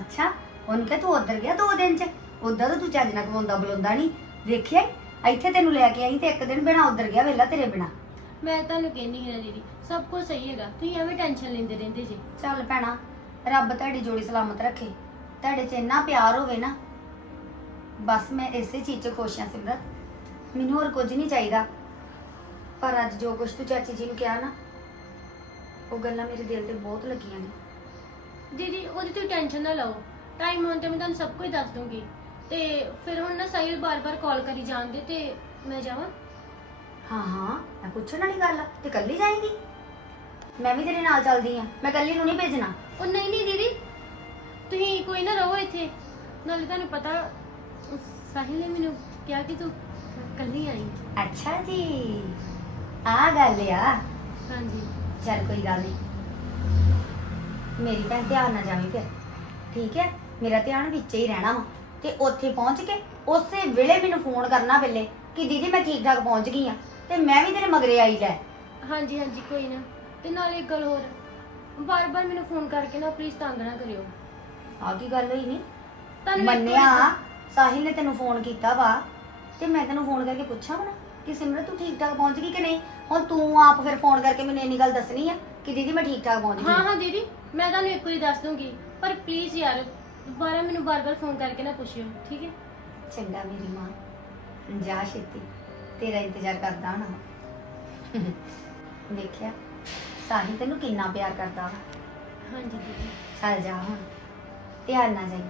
ਅੱਛਾ ਉਹਨੂੰ ਕਿ ਤੂੰ ਉੱਧਰ ਗਿਆ ਦੋ ਦਿਨ ਚ। ਉਦਾਂ ਤਾਂ ਤੂੰ ਚੱਜ ਨਾਲ ਕਮਾਉਂਦਾ ਬੁਲਾਉਂਦਾ ਨਹੀਂ। ਵੇਖਿਆ ਈ? ਇੱਥੇ ਤੈਨੂੰ ਲੈ ਕੇ ਆਈ ਤੇ ਇੱਕ ਦਿਨ ਬਿਨਾ ਉੱਧਰ ਗਿਆ ਵੇਲਾ ਤੇਰੇ ਬਿਨਾ। ਮੈਂ ਤੁਹਾਨੂੰ ਕਹਿੰਦੀ ਹਾਂ ਨਾ ਦੀਦੀ ਸਭ ਕੁਝ ਸਹੀ ਹੈਗਾ ਤੁਸੀਂ ਐਵੇਂ ਟੈਨਸ਼ਨ ਲੈਂਦੇ ਰਹਿੰਦੇ ਜੀ। ਚੱਲ ਭੈਣਾ ਰੱਬ ਤੁਹਾਡੀ ਜੋੜੀ ਸਲਾਮਤ ਰੱਖੇ। ਤੁਹਾਡੇ 'ਚ ਇੰਨਾ ਪਿਆਰ ਹੋਵੇ ਨਾ ਬਸ ਮੈਂ ਇਸੇ ਚੀਜ਼ 'ਚ ਖੁਸ਼ ਹਾਂ ਸਿਮਰਤ। ਮੈਨੂੰ ਹੋਰ ਕੁਝ ਨਹੀਂ ਚਾਹੀਦਾ। ਪਰ ਅੱਜ ਜੋ ਕੁਝ ਤੂੰ ਚਾਚੀ ਜੀ ਨੂੰ ਕਿਹਾ ਨਾ ਉਹ ਗੱਲਾਂ ਮੇਰੇ ਦਿਲ ਤੇ ਬਹੁਤ ਲੱਗੀਆਂ ਨੇ। ਦੀਦੀ ਉਹਦੀ ਤੁਸੀਂ ਟੈਨਸ਼ਨ ਨਾ ਲਓ। ਟਾਈਮ ਹੋਣ ਤੇ ਮੈਂ ਤੁਹਾਨੂੰ ਸਭ ਕੁਝ ਦੱਸ ਦੂੰਗੀ। ਤੇ ਫਿਰ ਹੁਣ ਨਾ ਸਾਹਿਲ ਬਾਰ-ਬਾਰ ਕਾਲ ਕਰੀ ਜਾਂਦੇ ਤੇ ਮੈਂ ਜਾਵਾਂ? ਹਾਂ ਹਾਂ ਮੈਂ ਪੁੱਛਣ ਵਾਲੀ ਗੱਲ ਆ ਤੇ ਕੱਲੀ ਜਾਏਂਗੀ? ਮੈਂ ਵੀ ਤੇਰੇ ਨਾਲ ਚੱਲਦੀ ਆ ਮੈਂ ਕੱਲੀ ਨੂੰ ਨਹੀਂ ਭੇਜਣਾ। ਉਹ ਨਹੀਂ ਨਹੀਂ ਦੀਦੀ ਤੁਸੀਂ ਕੋਈ ਨਾ ਰਹੋ ਇੱਥੇ। ਨਾਲੇ ਤੁਹਾਨੂੰ ਪਤਾ ਸਾਹਿਲ ਨੇ ਮੈਨੂੰ ਕਿਹਾ ਕਿ ਤੂੰ ਕੱਲੀ ਆਈ। ਅੱਛਾ ਜੀ ਆ ਗੱਲ ਆ। ਹਾਂਜੀ। ਚੱਲ ਕੋਈ ਗੱਲ ਨਹੀਂ। ਮੇਰੀ ਭੈਣ ਧਿਆਨ ਨਾ ਜਾਵੀਂ ਫਿਰ। ਠੀਕ ਹੈ ਮੇਰਾ ਧਿਆਨ ਵਿੱਚ ਹੀ ਰਹਿਣਾ ਵਾ। ਤੇ ਉੱਥੇ ਪਹੁੰਚ ਕੇ ਉਸੇ ਵੇਲੇ ਮੈਨੂੰ ਫੋਨ ਕਰਨਾ ਪਹਿਲੇ ਕਿ ਦੀਦੀ ਮੈਂ ਠੀਕ ਠਾਕ ਪਹੁੰਚ ਗਈ ਆ। ਤੇ ਮੈਂ ਵੀ ਤੇਰੇ ਮਗਰੇ ਆਈ ਲੈ ਹਾਂਜੀ ਹਾਂਜੀ ਕੋਈ ਨਾ। ਤੇ ਨਾਲੇ ਇੱਕ ਗੱਲ ਹੋਰ। ਬਾਰ-ਬਾਰ ਮੈਨੂੰ ਫੋਨ ਕਰਕੇ ਨਾ ਪਲੀਜ਼ ਤੰਗ ਨਾ ਕਰਿਓ। ਆ ਕੀ ਗੱਲ ਹੋਈ ਨਹੀਂ ਤੁਹਾਨੂੰ ਇੱਕ ਮੰਨਿਆ? ਸਾਹਿਲ ਨੇ ਤੈਨੂੰ ਫੋਨ ਕੀਤਾ ਵਾ। ਤੇ ਮੈਂ ਤੈਨੂੰ ਫੋਨ ਕਰਕੇ ਪੁੱਛਾਂ ਬਣਾ ਕਿ ਸਿਮਰਤ ਤੂੰ ਠੀਕ ਠਾਕ ਪਹੁੰਚ ਗਈ ਕਿ ਨਹੀਂ? ਹੁਣ ਤੂੰ ਆਪ ਫਿਰ ਫੋਨ ਕਰਕੇ ਮੈਨੂੰ ਇੰਨੀ ਗੱਲ ਦੱਸਣੀ ਆ ਕਿ ਦੀਦੀ ਮੈਂ ਠੀਕ ਠਾਕ ਪਹੁੰਚ ਹਾਂ ਗਈ। ਹਾਂ ਦੀਦੀ। ਮੈਂ ਤੁਹਾਨੂੰ ਇੱਕ ਵਾਰੀ ਦੱਸ ਦੂੰਗੀ। ਪਰ ਪਲੀਜ਼ ਯਾਰ ਦੁਬਾਰਾ ਮੈਨੂੰ ਬਾਰ-ਬਾਰ ਫੋਨ ਕਰਕੇ ਨਾ ਪੁੱਛਿਓ ਠੀਕ ਹੈ? ਚੰਗਾ ਮੇਰੀ ਮਾਂ। ਜਾ ਛੇਤੀ। ਤੇਰਾ ਇੰਤਜ਼ਾਰ ਕਰਦਾ ਨਾ ਵੇਖਿਆ ਸਾਹਿਲ ਤੈਨੂੰ ਕਿੰਨਾ ਪਿਆਰ ਕਰਦਾ ਵਾ। ਹਾਂਜੀ ਦੀਦੀ। ਚੱਲ ਜਾ ਹੁਣ ਧਿਆਨ ਨਾਲ ਜਾਈ।